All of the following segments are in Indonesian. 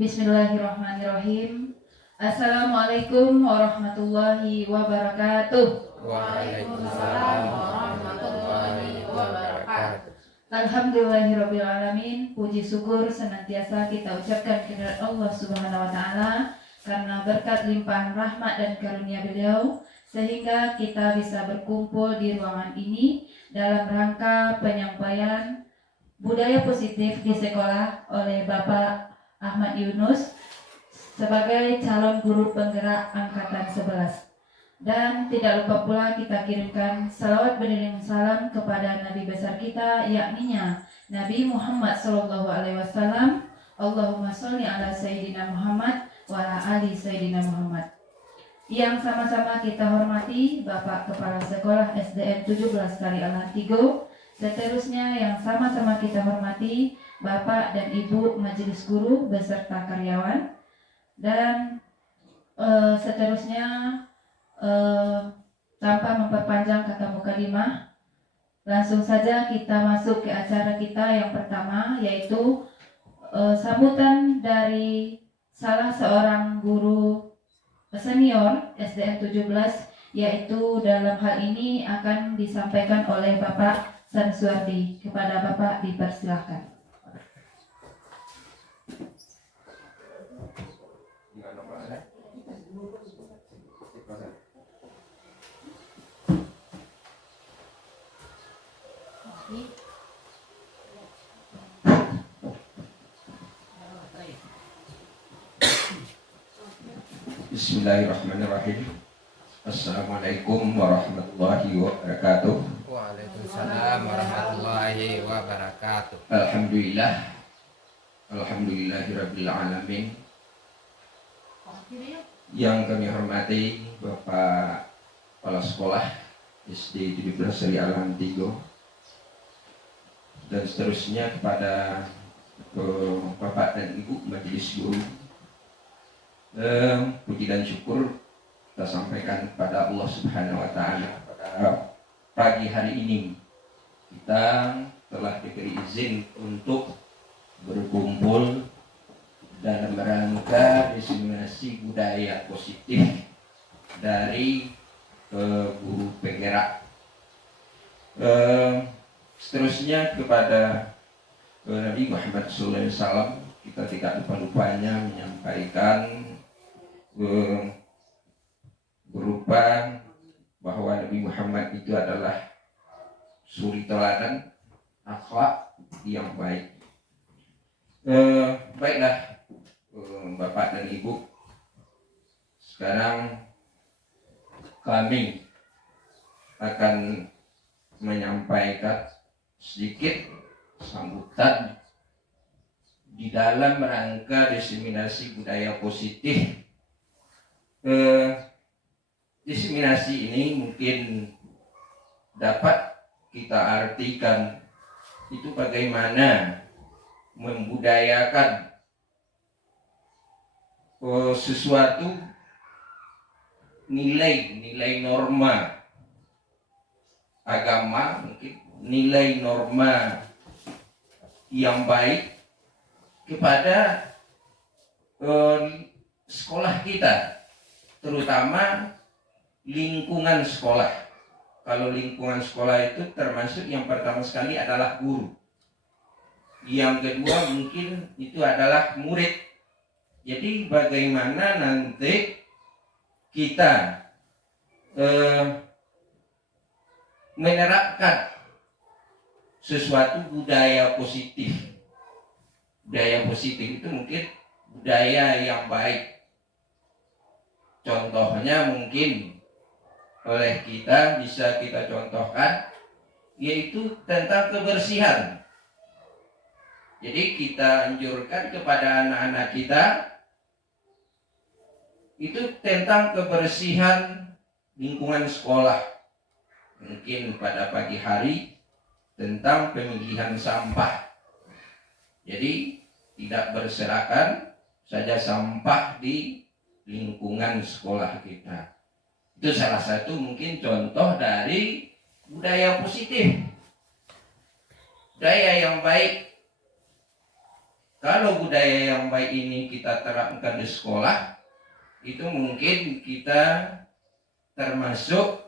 Bismillahirrahmanirrahim. Assalamualaikum warahmatullahi wabarakatuh. Waalaikumsalam warahmatullahi wabarakatuh. Alhamdulillahirabbil alamin. Puji syukur senantiasa kita ucapkan kehadirat Allah Subhanahu wa taala karena berkat limpahan rahmat dan karunia beliau sehingga kita bisa berkumpul di ruangan ini dalam rangka penyampaian budaya positif di sekolah oleh Bapak Ahmad Yunus sebagai calon guru penggerak angkatan 11. Dan tidak lupa pula kita kirimkan salawat beriring salam kepada Nabi besar kita, yakninya Nabi Muhammad SAW. Allahumma sholli ala Sayyidina Muhammad wa ala ali Sayyidina Muhammad. Yang sama-sama kita hormati Bapak Kepala Sekolah SDN 17 Kalialang Tigo. Seterusnya yang sama-sama kita hormati Bapak dan Ibu Majelis Guru beserta karyawan. Dan seterusnya tanpa memperpanjang kata mukadimah, langsung saja kita masuk ke acara kita yang pertama, yaitu sambutan dari salah seorang guru senior SDN 17, yaitu dalam hal ini akan disampaikan oleh Bapak Sansuardi. Kepada Bapak dipersilakan. Bismillahirrahmanirrahim. Assalamualaikum warahmatullahi wabarakatuh. Waalaikumsalam warahmatullahi wabarakatuh. Alhamdulillahirabbil alamin. Yang kami hormati Bapak Kepala Sekolah SD 17 Kalialang Tigo, dan seterusnya kepada Bapak dan Ibu Majelis Guru. Puji dan syukur kita sampaikan kepada Allah Subhanahu wa taala pada pagi hari ini. Kita telah diberi izin untuk berkumpul dalam rangka diseminasi budaya positif dari guru penggerak. Seterusnya kepada Nabi Muhammad SAW, kita tidak lupa-lupanya menyampaikan berupa bahwa Nabi Muhammad itu adalah suri teladan akhlak yang baik. Baiklah Bapak dan Ibu, sekarang kami akan menyampaikan sedikit sambutan di dalam rangka diseminasi budaya positif. Diseminasi ini mungkin dapat kita artikan itu bagaimana membudayakan sesuatu nilai norma agama, mungkin nilai norma yang baik kepada sekolah kita, terutama lingkungan sekolah. Kalau lingkungan sekolah itu termasuk yang pertama sekali adalah guru, yang kedua mungkin itu adalah murid. Jadi bagaimana nanti kita menerapkan sesuatu budaya positif. Budaya positif itu mungkin budaya yang baik. Contohnya mungkin oleh kita bisa kita contohkan, yaitu tentang kebersihan. Jadi kita anjurkan kepada anak-anak kita itu tentang kebersihan lingkungan sekolah. Mungkin pada pagi hari tentang pemilihan sampah. Jadi tidak berserakan saja sampah di lingkungan sekolah kita. Itu salah satu mungkin contoh dari budaya positif, budaya yang baik. Kalau budaya yang baik ini kita terapkan di sekolah, itu mungkin kita termasuk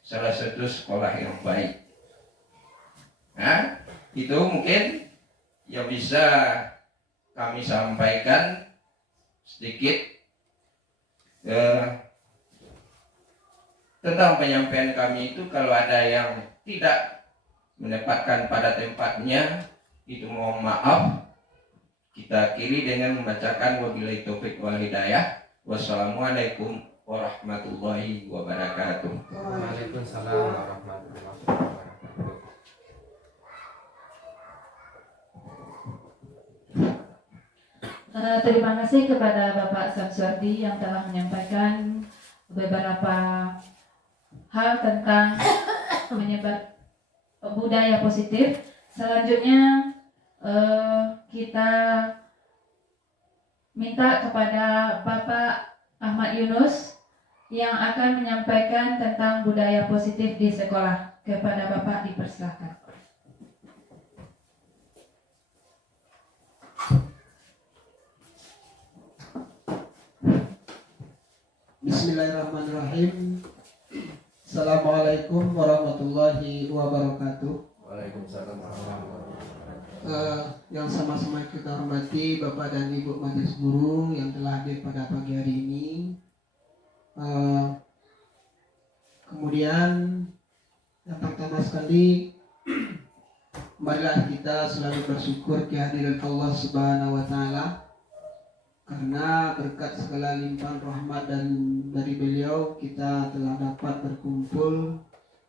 salah satu sekolah yang baik. Nah, itu mungkin yang bisa kami sampaikan sedikit tentang penyampaian kami itu. Kalau ada yang tidak menempatkan pada tempatnya, itu mohon maaf. Kita akhiri dengan membacakan wabillahi taufik wal hidayah. Wassalamualaikum warahmatullahi wabarakatuh. Waalaikumsalam warahmatullahi wabarakatuh. Terima kasih kepada Bapak Samsuardi yang telah menyampaikan beberapa hal tentang menyebar budaya positif. Selanjutnya kita minta kepada Bapak Ahmad Yunus yang akan menyampaikan tentang budaya positif di sekolah. Kepada Bapak dipersilakan. Bismillahirrahmanirrahim. Assalamualaikum warahmatullahi wabarakatuh. Waalaikumsalam warahmatullahi wabarakatuh. Yang sama-sama kita hormati Bapak dan Ibu Majelis Guru yang telah hadir pada pagi hari ini. Kemudian yang pertama sekali, marilah kita selalu bersyukur kehadiran Allah Subhanahu wa Ta'ala, karena berkat segala limpahan rahmat dan dari beliau kita telah dapat berkumpul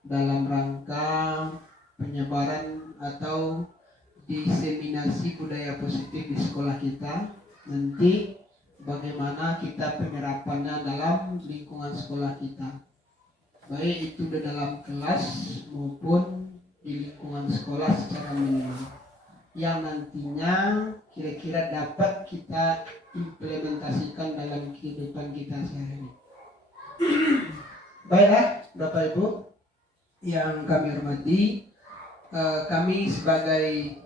dalam rangka penyebaran atau diseminasi budaya positif di sekolah kita. Nanti bagaimana kita penyerapannya dalam lingkungan sekolah kita, baik itu di dalam kelas maupun di lingkungan sekolah secara menyeluruh, yang nantinya kira-kira dapat kita implementasikan dalam kehidupan kita sehari-hari. Baiklah Bapak Ibu yang kami hormati, kami sebagai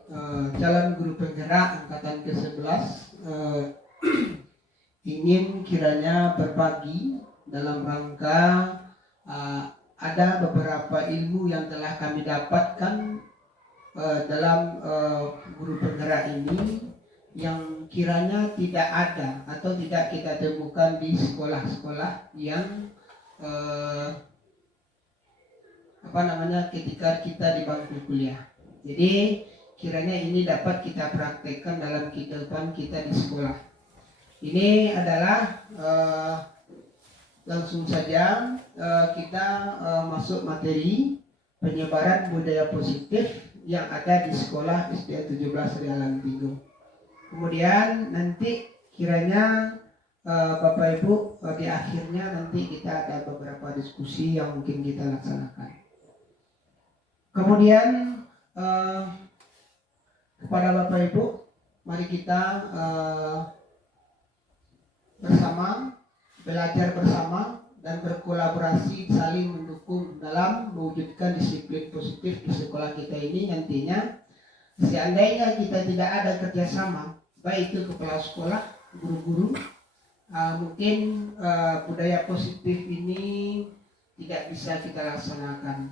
calon guru penggerak angkatan ke-11 ingin kiranya berbagi dalam rangka ada beberapa ilmu yang telah kami dapatkan dalam guru penggerak ini, yang kiranya tidak ada atau tidak kita temukan di sekolah-sekolah yang ketika kita di bangku kuliah. Jadi kiranya ini dapat kita praktekkan dalam kehidupan kita di sekolah. Ini adalah langsung saja kita masuk materi penyebaran budaya positif yang ada di sekolah SD 17 Rialan Tinggo. Kemudian nanti kiranya Bapak Ibu di akhirnya nanti kita ada beberapa diskusi yang mungkin kita laksanakan. Kemudian kepada Bapak Ibu, mari kita bersama, belajar bersama dan berkolaborasi saling mendukung dalam mewujudkan disiplin positif di sekolah kita ini. Nantinya seandainya kita tidak ada kerjasama, baik itu kepala sekolah, guru-guru, mungkin budaya positif ini tidak bisa kita laksanakan.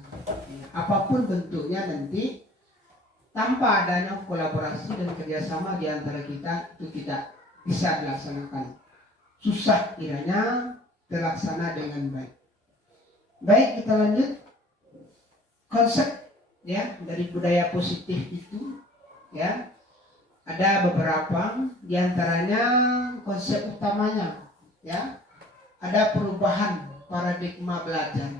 Apapun bentuknya nanti, tanpa adanya kolaborasi dan kerjasama di antara kita, itu tidak bisa dilaksanakan. Susah kiranya terlaksana dengan baik. Baik, kita lanjut. Konsep ya dari budaya positif itu ya ada beberapa, di antaranya konsep utamanya ya ada perubahan paradigma belajar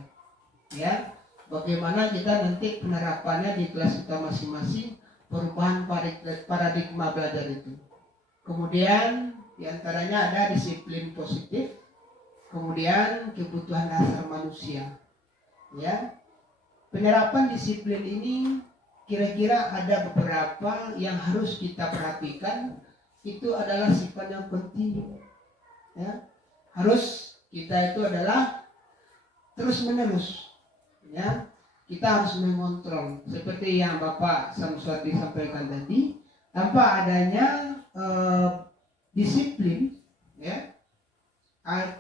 ya. Bagaimana kita nanti penerapannya di kelas kita masing-masing, perubahan paradigma belajar itu. Kemudian di antaranya ada disiplin positif, kemudian kebutuhan dasar manusia ya. Penerapan disiplin ini kira-kira ada beberapa yang harus kita perhatikan. Itu adalah sifat yang kontinu ya. Harus kita itu adalah terus menerus ya. Kita harus mengontrol seperti yang Bapak Samsuardi sampaikan tadi, tanpa adanya eh, disiplin, ya,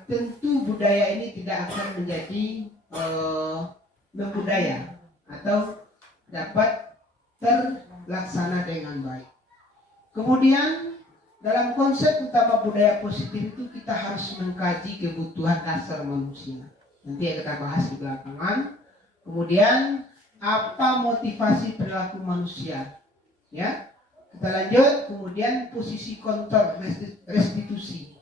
tentu budaya ini tidak akan menjadi membudaya atau dapat terlaksana dengan baik. Kemudian dalam konsep utama budaya positif itu kita harus mengkaji kebutuhan dasar manusia. Nanti kita bahas di belakangan. Kemudian apa motivasi perilaku manusia? Ya, kita lanjut. Kemudian posisi kontrol restitusi.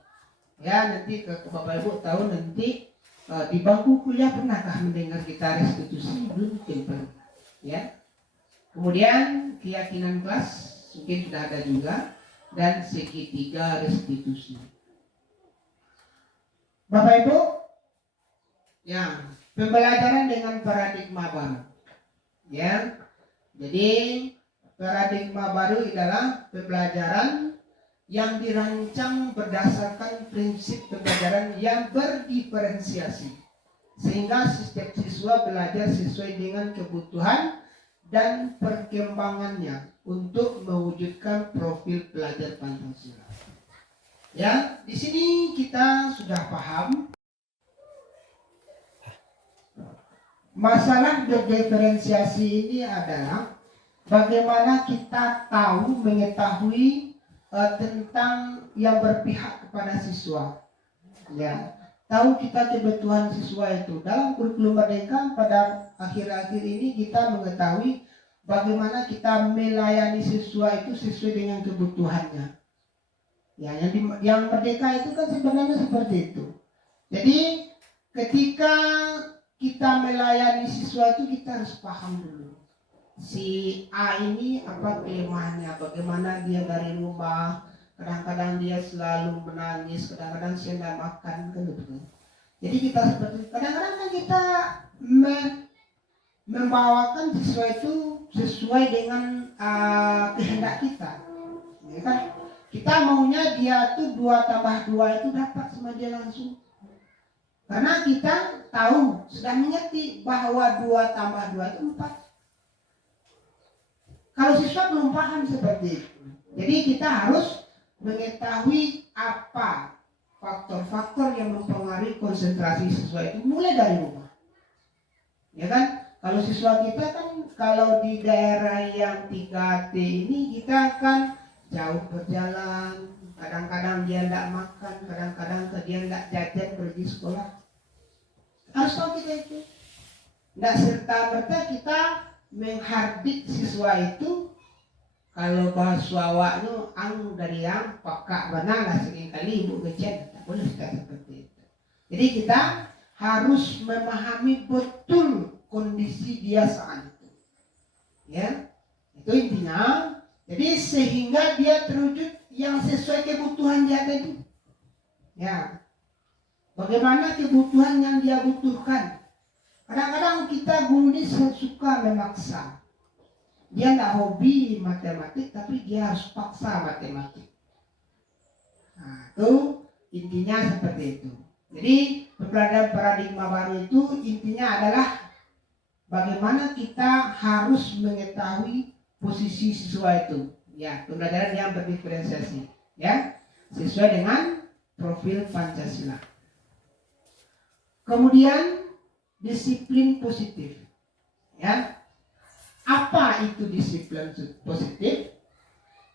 Ya, nanti ke Bapak Ibu tahu nanti di bangku kuliah pernahkah mendengar kita restitusi? Belum pernah. Ya. Kemudian keyakinan kelas mungkin sudah ada juga, dan segitiga restitusi. Bapak Ibu, ya, pembelajaran dengan paradigma baru. Ya. Jadi paradigma baru adalah pembelajaran yang dirancang berdasarkan prinsip pembelajaran yang berdiferensiasi, sehingga setiap siswa belajar sesuai dengan kebutuhan dan perkembangannya untuk mewujudkan profil pelajar Pancasila. Ya, di sini kita sudah paham masalah berdiferensiasi ini adalah bagaimana kita tahu mengetahui tentang yang berpihak kepada siswa. Ya, tahu kita kebutuhan siswa itu. Dalam kurikulum Merdeka pada akhir-akhir ini kita mengetahui bagaimana kita melayani siswa itu sesuai dengan kebutuhannya. Ya, yang Merdeka itu kan sebenarnya seperti itu. Jadi ketika kita melayani siswa itu kita harus paham dulu. Si A ini apa kelemahannya, bagaimana dia dari rumah, kadang-kadang dia selalu menangis, kadang-kadang dia tidak makan, kan gitu. Jadi kita seperti kadang-kadang kan kita membawakan siswa itu sesuai dengan kehendak kita, ya kan? Kita maunya dia tuh 2 tambah 2 itu dapat sama dia langsung, karena kita tahu sudah mengerti bahwa 2 tambah 2 itu 4. Kalau siswa belum paham seperti itu, jadi kita harus mengetahui apa faktor-faktor yang mempengaruhi konsentrasi siswa itu mulai dari rumah. Ya kan? Kalau siswa kita kan kalau di daerah yang 3T ini kita kan jauh berjalan, kadang-kadang dia tidak makan, kadang-kadang dia tidak jajan pergi sekolah. Harus tahu kita itu. Tidak serta-merta kita menghardik siswa itu. Kalau bahasa awaknya ang dari yang pakak banana seringkali ibu kecil, tak boleh kita seperti itu. Jadi kita harus memahami betul kondisi dia saat itu. Ya, itu intinya. Jadi sehingga dia terwujud yang sesuai kebutuhan dia tadi. Ya, bagaimana kebutuhan yang dia butuhkan. Kadang-kadang kita guru ini suka memaksa. Dia tidak hobi matematik, tapi dia harus paksa matematik. Nah, itu intinya seperti itu. Jadi pembelajaran paradigma baru itu intinya adalah bagaimana kita harus mengetahui posisi siswa itu. Ya, pembelajaran yang berdiferensiasi. Ya, sesuai dengan profil Pancasila. Kemudian disiplin positif. Ya. Apa itu disiplin positif?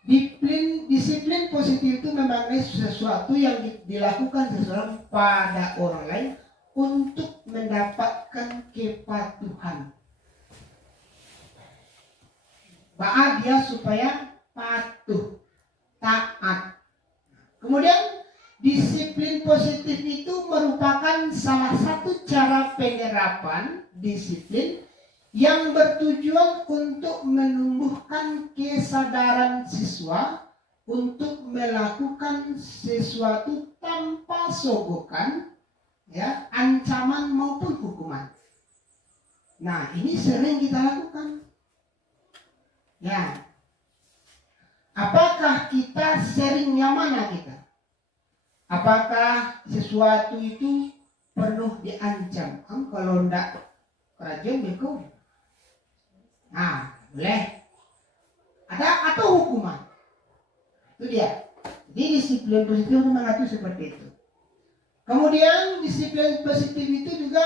Disiplin positif itu memang sesuatu yang dilakukan seseorang pada orang lain untuk mendapatkan kepatuhan. Dia supaya patuh, taat. Kemudian disiplin positif itu merupakan salah satu cara penerapan disiplin yang bertujuan untuk menumbuhkan kesadaran siswa untuk melakukan sesuatu tanpa sogokan, ya, ancaman maupun hukuman. Nah, ini sering kita lakukan. Ya, apakah kita sering yang mana kita? Apakah sesuatu itu penuh diancam? Kalau enggak kerajaan beko. Nah, boleh. Ada atau hukuman. Itu dia. Jadi disiplin positif itu mengatur seperti itu. Kemudian disiplin positif itu juga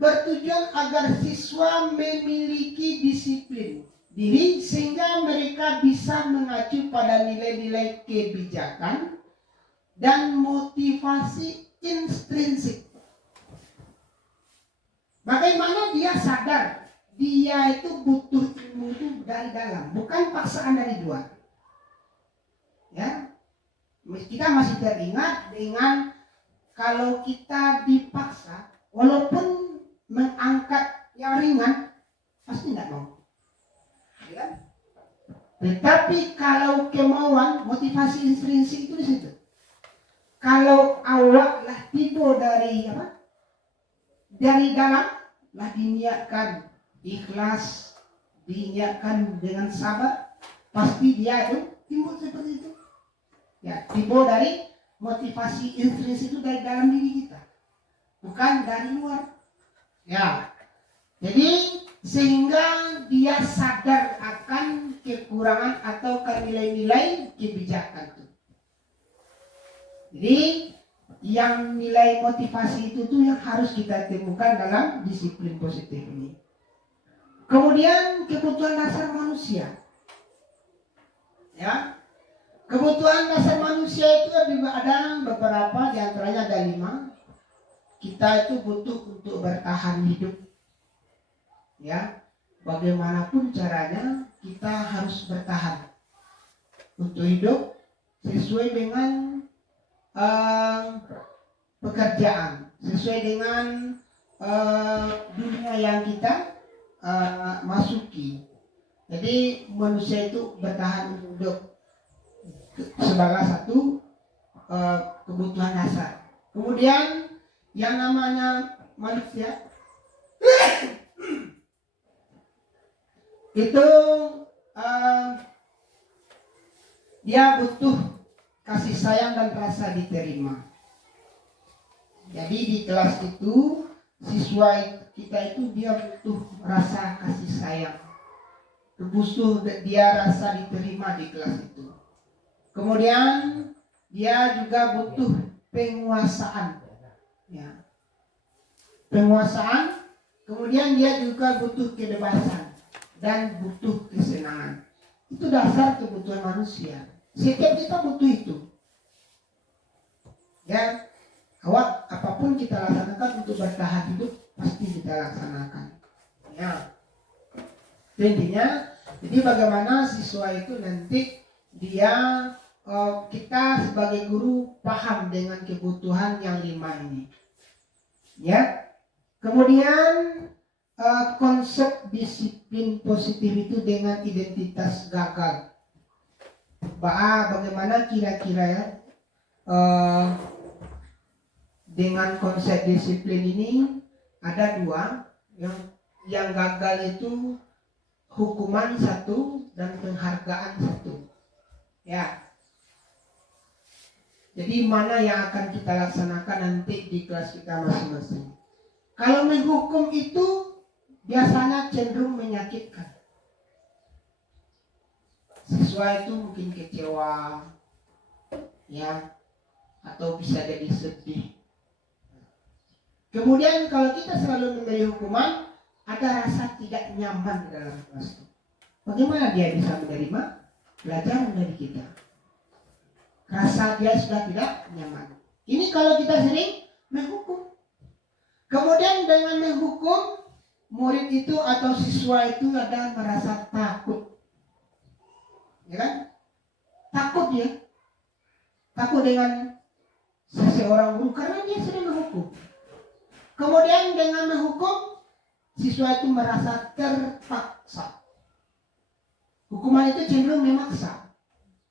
bertujuan agar siswa memiliki disiplin diri sehingga mereka bisa mengacu pada nilai-nilai kebijakan dan motivasi intrinsik. Bagaimana dia sadar dia itu butuh ilmu itu dari dalam, bukan paksaan dari luar. Ya, kita masih teringat dengan kalau kita dipaksa, walaupun mengangkat yang ringan, pasti tidak mau. Ya? Tetapi kalau kemauan, motivasi intrinsik itu di situ. Kalau awak lah tiba dari apa? Dari dalam lah diniatkan ikhlas, diniatkan dengan sabar, pasti dia itu timbul seperti itu. Ya, timbul dari motivasi intrinsik itu dari dalam diri kita, bukan dari luar. Ya, jadi sehingga dia sadar akan kekurangan atau nilai-nilai kebijakan itu. Jadi yang nilai motivasi itu tuh yang harus kita temukan dalam disiplin positif ini. Kemudian kebutuhan dasar manusia. Ya, kebutuhan dasar manusia itu ada beberapa, diantaranya ada 5. Kita itu butuh untuk bertahan hidup. Ya, bagaimanapun caranya kita harus bertahan untuk hidup sesuai dengan pekerjaan, sesuai dengan dunia yang kita masuki. Jadi manusia itu bertahan untuk hidup sebagai satu kebutuhan dasar. Kemudian yang namanya manusia itu dia butuh kasih sayang dan rasa diterima. Jadi di kelas itu siswa kita itu dia butuh rasa kasih sayang, butuh dia rasa diterima di kelas itu. Kemudian dia juga butuh penguasaan, ya, penguasaan. Kemudian dia juga butuh kebebasan dan butuh kesenangan. Itu dasar kebutuhan manusia. Setiap kita butuh itu. Ya, awak apapun kita laksanakan untuk bertahan hidup pasti kita laksanakan. Ya, intinya, jadi bagaimana siswa itu nanti dia kita sebagai guru paham dengan kebutuhan yang 5 ini. Ya, kemudian konsep disiplin positif itu dengan identitas gagal. Bagaimana kira-kira ya dengan konsep disiplin ini ada 2. Yang gagal itu hukuman 1 dan penghargaan 1. Ya. Jadi mana yang akan kita laksanakan nanti di kelas kita masing-masing. Kalau menghukum itu biasanya cenderung menyakitkan. Siswa itu mungkin kecewa, ya, atau bisa jadi sedih. Kemudian kalau kita selalu memberi hukuman, ada rasa tidak nyaman di dalam kelas itu. Bagaimana dia bisa menerima pelajaran dari kita? Rasa dia sudah tidak nyaman. Ini kalau kita sering menghukum. Kemudian dengan menghukum, murid itu atau siswa itu ada merasa takut. Ya kan? Takut dia. Takut dengan seseorang guru karena dia sering menghukum. Kemudian dengan menghukum, siswa itu merasa terpaksa. Hukuman itu cenderung memaksa.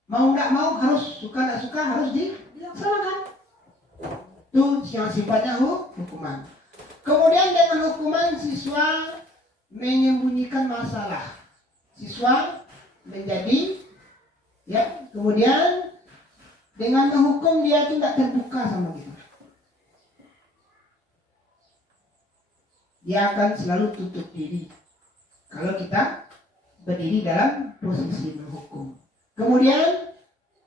Mau nggak mau harus, suka nggak suka harus dilaksanakan. Itu yang sifatnya hukuman. Kemudian dengan hukuman siswa menyembunyikan masalah. Siswa menjadi, ya, kemudian dengan menghukum dia itu tidak terbuka sama kita. Dia akan selalu tutup diri kalau kita berdiri dalam posisi menghukum. Kemudian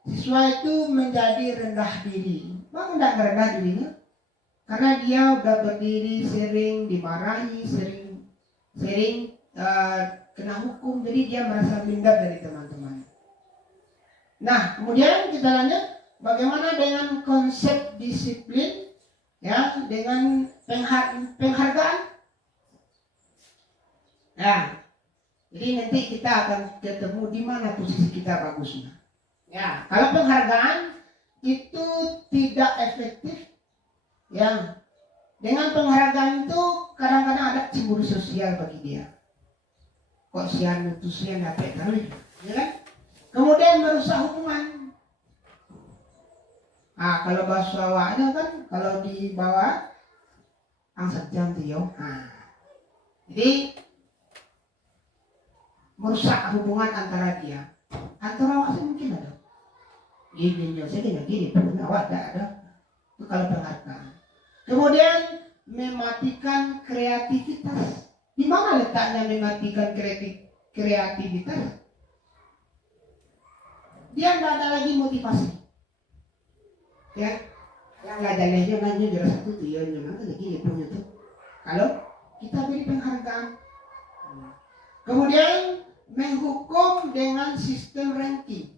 siswa itu menjadi rendah diri. Bang enggak rendah dirinya? Karena dia udah berdiri sering dimarahi, sering kena hukum, jadi dia merasa minder dari teman-teman. Nah, kemudian kita lanjut, bagaimana dengan konsep disiplin, ya, dengan penghargaan. Nah, jadi nanti kita akan ketemu di mana posisi kita bagusnya. Ya, kalau penghargaan itu tidak efektif, ya, dengan penghargaan itu kadang-kadang ada cemburu sosial bagi dia. Kok sian itu sian apa kali, ya kan? Kemudian merusak hubungan. Ah, kalau bahasa awaknya kan, kalau di bawah angsat jam tio. Jadi merusak hubungan antara dia. Antara awak mungkin ada. Gini saya gini, pun awak ada. Itu kalau penghargaan. Kemudian mematikan kreativitas. Di mana letaknya mematikan kreativitas? Dia nggak ada lagi motivasi. Ya, yang nggak ada lagi nanya juara satu dia nanya lagi punya tuh. Kalau kita beri penghargaan. Kemudian menghukum dengan sistem ranking.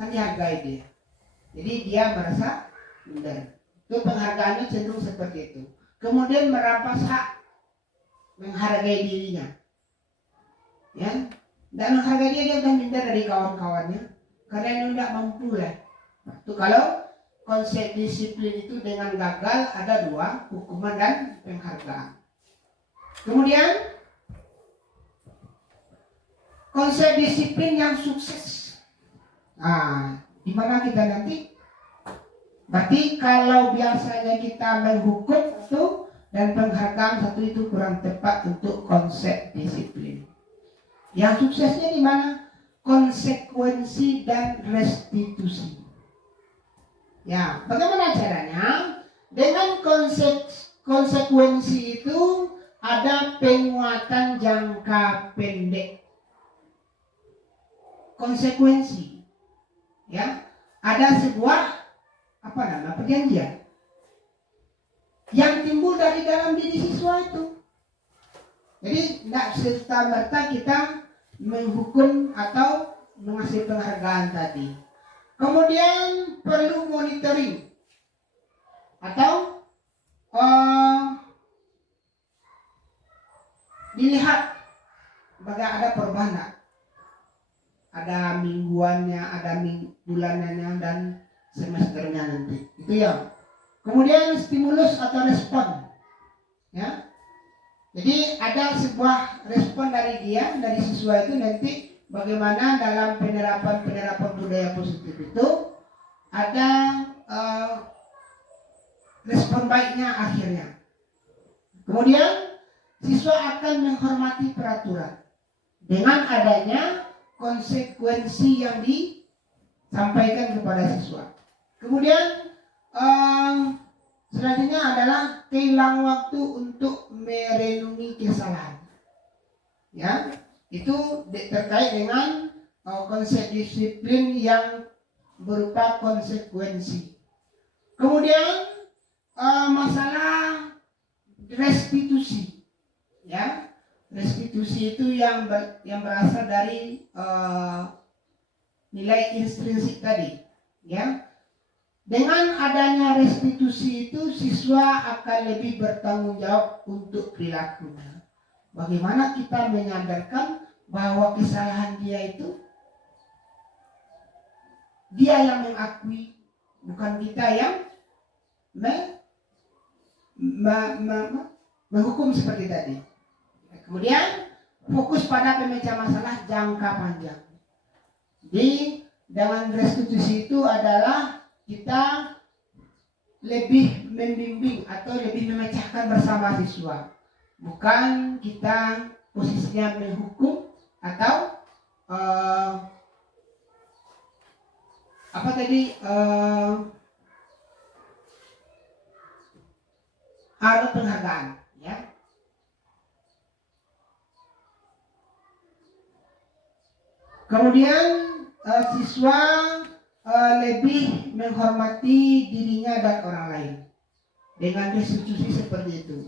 Kan dihargai dia. Jadi dia merasa minder. Itu penghargaannya cenderung seperti itu. Kemudian merampas hak, menghargai dirinya. Ya, dan menghargai dia akan minder dari kawan-kawannya karena dia tidak mampu lah. Itu kalau konsep disiplin itu dengan gagal ada dua, hukuman dan penghargaan. Kemudian konsep disiplin yang sukses. Di mana kita nanti? Berarti kalau biasanya kita menghukum satu dan penghargaan satu itu kurang tepat untuk konsep disiplin. Yang suksesnya di mana? Konsekuensi dan restitusi. Ya, bagaimana caranya? Dengan konsekuensi itu ada penguatan jangka pendek. Konsekuensi, ya, ada sebuah perjanjian yang timbul dari dalam diri siswa itu. Jadi tidak serta-merta kita menghukum atau mengasih penghargaan tadi. Kemudian perlu monitoring atau dilihat bagaimana ada perubahan. Ada mingguannya, ada bulanannya dan semesternya nanti. Itu ya. Kemudian stimulus atau respon. Ya. Jadi ada sebuah respon dari dia, dari siswa itu nanti bagaimana dalam penerapan budaya positif itu ada respon baiknya akhirnya. Kemudian siswa akan menghormati peraturan dengan adanya konsekuensi yang disampaikan kepada siswa. Kemudian selanjutnya adalah kehilangan waktu untuk merenungi kesalahan. Ya, itu terkait dengan konsep disiplin yang berupa konsekuensi. Kemudian masalah restitusi, ya. Restitusi itu yang berasal dari nilai intrinsik tadi, ya. Dengan adanya restitusi itu siswa akan lebih bertanggung jawab untuk perilakunya. Bagaimana kita menyadarkan bahwa kesalahan dia itu dia yang mengakui, bukan kita yang menghukum seperti tadi. Kemudian fokus pada pemecahan masalah jangka panjang. Jadi dengan restitusi itu adalah kita lebih membimbing atau lebih memecahkan bersama siswa. Bukan kita posisinya menghukum atau ada penghargaan, ya. Kemudian siswa lebih menghormati dirinya dan orang lain dengan restitusi seperti itu.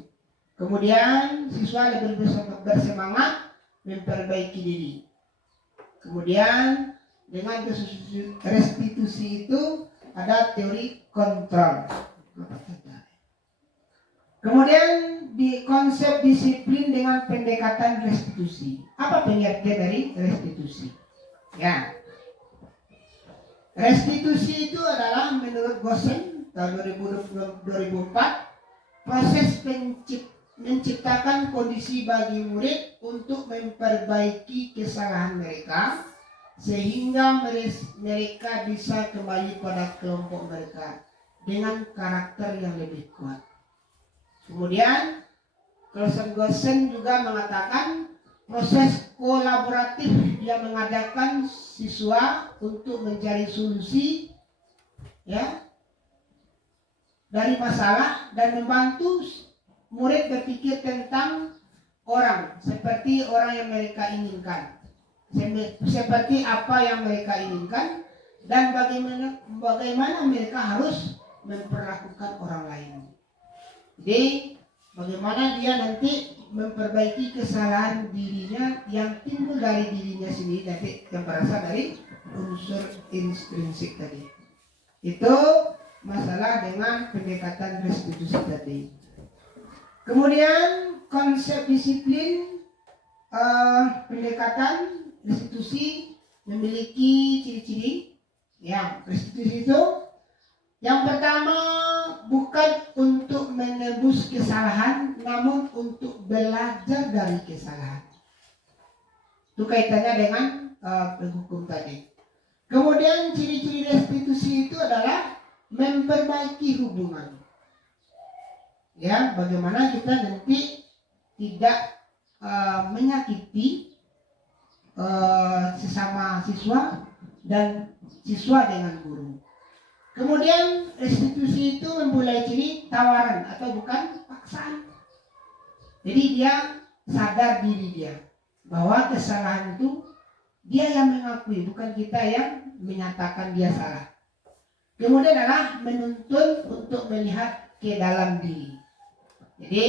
Kemudian siswa lebih bersemangat memperbaiki diri. Kemudian dengan restitusi itu ada teori kontrol. Kemudian di konsep disiplin dengan pendekatan restitusi. Apa pengertian dari restitusi? Ya, restitusi itu adalah menurut Gosen tahun 2004 proses menciptakan kondisi bagi murid untuk memperbaiki kesalahan mereka sehingga mereka bisa kembali pada kelompok mereka dengan karakter yang lebih kuat. Kemudian Gosen juga mengatakan proses kolaboratif yang mengadakan siswa untuk mencari solusi ya dari masalah dan membantu murid berpikir tentang orang seperti orang yang mereka inginkan, seperti apa yang mereka inginkan dan bagaimana mereka harus memperlakukan orang lain. Jadi bagaimana dia nanti memperbaiki kesalahan dirinya yang timbul dari dirinya sendiri, nanti yang berasal dari unsur intrinsik tadi. Itu masalah dengan pendekatan restitusi tadi. Kemudian konsep disiplin pendekatan restitusi memiliki ciri-ciri. Yang restitusi itu yang pertama bukan untuk menebus kesalahan, namun untuk belajar dari kesalahan. Itu kaitannya dengan penghukum tadi. Kemudian ciri-ciri restitusi itu adalah memperbaiki hubungan. Ya, bagaimana kita nanti tidak menyakiti sesama siswa dan siswa dengan guru. Kemudian restitusi itu memulai ciri tawaran atau bukan paksaan. Jadi dia sadar diri dia bahwa kesalahan itu dia yang mengakui, bukan kita yang menyatakan dia salah. Kemudian adalah menuntun untuk melihat ke dalam diri. Jadi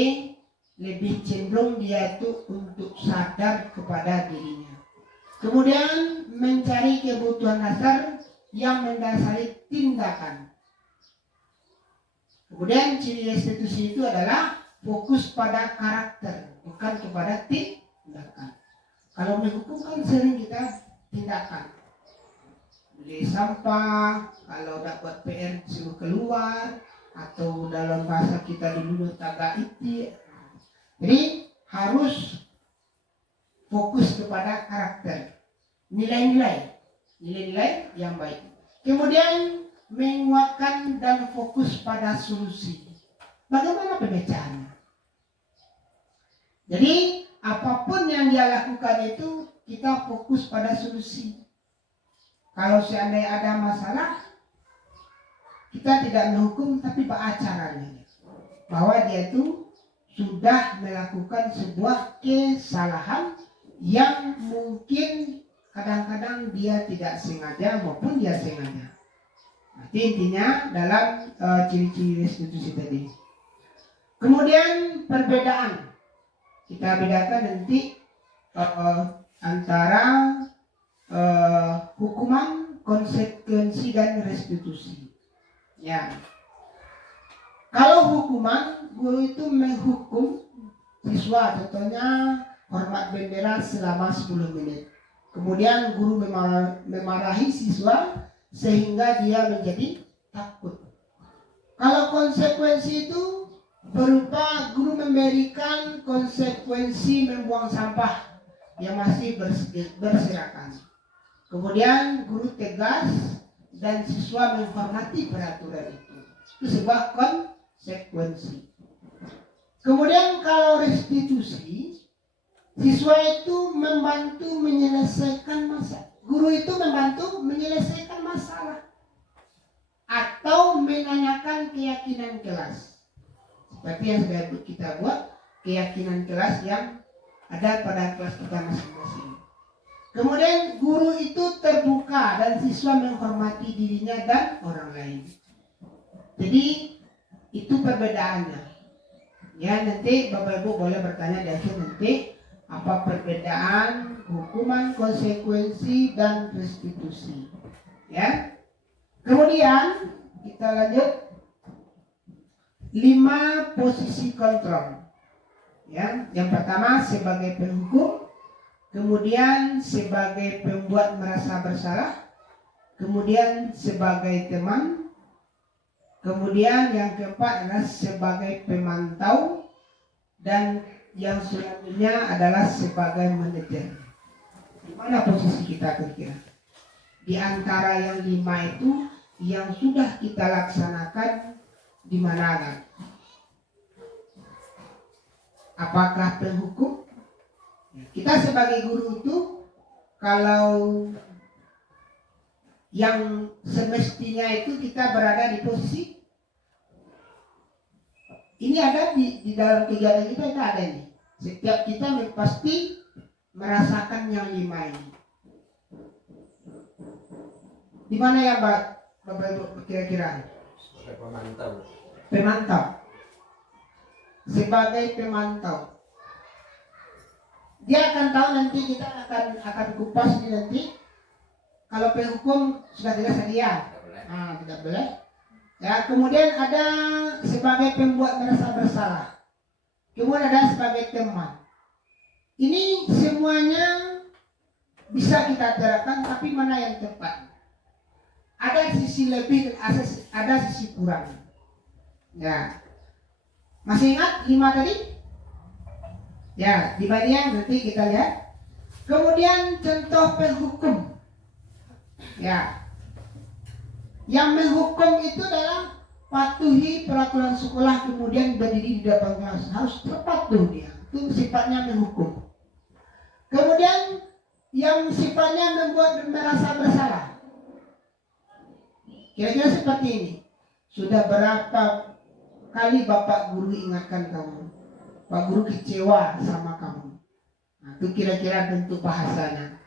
lebih cenderung dia itu untuk sadar kepada dirinya. Kemudian mencari kebutuhan dasar yang mendasari tindakan. Kemudian ciri restitusi itu adalah fokus pada karakter, bukan kepada tindakan. Kalau menghukum kan sering kita tindakan. Beli sampah, kalau dapat PR suruh keluar, atau dalam bahasa kita dulu tagak iti. Jadi harus fokus kepada karakter, nilai-nilai yang baik. Kemudian menguatkan dan fokus pada solusi. Bagaimana pemecahannya? Jadi apapun yang dia lakukan itu kita fokus pada solusi. Kalau seandainya ada masalah, kita tidak menghukum tapi caranya. Bahwa dia itu sudah melakukan sebuah kesalahan yang mungkin kadang-kadang dia tidak sengaja maupun dia sengaja. Nanti intinya dalam ciri-ciri restitusi tadi. Kemudian perbedaan. Kita bedakan nanti antara hukuman, konsekuensi dan restitusi. Ya. Kalau hukuman, guru itu menghukum siswa, contohnya hormat bendera selama 10 menit. Kemudian guru memarahi siswa sehingga dia menjadi takut. Kalau konsekuensi itu berupa guru memberikan konsekuensi membuang sampah yang masih berserakan. Kemudian guru tegas dan siswa menghormati peraturan itu. Itu sebuah konsekuensi. Kemudian kalau restitusi, siswa itu membantu menyelesaikan masalah. Guru itu membantu menyelesaikan masalah atau menanyakan keyakinan kelas. Seperti yang sudah kita buat, keyakinan kelas yang ada pada kelas kita masing-masing. Kemudian guru itu terbuka dan siswa menghormati dirinya dan orang lain. Jadi itu perbedaannya. Ya, nanti Bapak Ibu boleh bertanya di akhir nanti apa perbedaan hukuman, konsekuensi dan restitusi. Ya. Kemudian kita lanjut 5 posisi kontrol. Ya, yang pertama sebagai penghukum, kemudian sebagai pembuat merasa bersalah, kemudian sebagai teman, kemudian yang keempat adalah sebagai pemantau, dan yang selanjutnya adalah sebagai manajer. Di mana posisi kita kira-kira? Di antara yang 5 itu yang sudah kita laksanakan di mana kan? Apakah penghukum? Kita sebagai guru itu kalau yang semestinya itu kita berada di posisi ini ada di dalam kegiatan kita itu ada nih. Setiap kita pasti merasakan yang 5 ini. Di mana ya Bapak Ibu kira-kira? Sebagai pemantau. Pemantau. Sebagai pemantau. Dia akan tahu nanti, kita akan kupas ini nanti. Kalau penghukum sudah jelas tadi ya. Tidak boleh. Ya, kemudian ada sebagai pembuat merasa bersalah. Kemudian ada sebagai teman. Ini semuanya bisa kita terapkan, tapi mana yang tepat? Ada sisi lebih, ada sisi kurang. Ya, masih ingat 5 tadi? Ya, di bagian nanti kita lihat. Kemudian contoh penghukum. Ya, yang menghukum itu adalah patuhi peraturan sekolah, kemudian berdiri di depan kelas, harus terpatuh dia. Itu sifatnya menghukum. Kemudian yang sifatnya membuat merasa bersalah. Kira-kira seperti ini. Sudah berapa kali Bapak guru ingatkan kamu? Pak guru kecewa sama kamu. Nah, itu kira-kira bentuk bahasanya.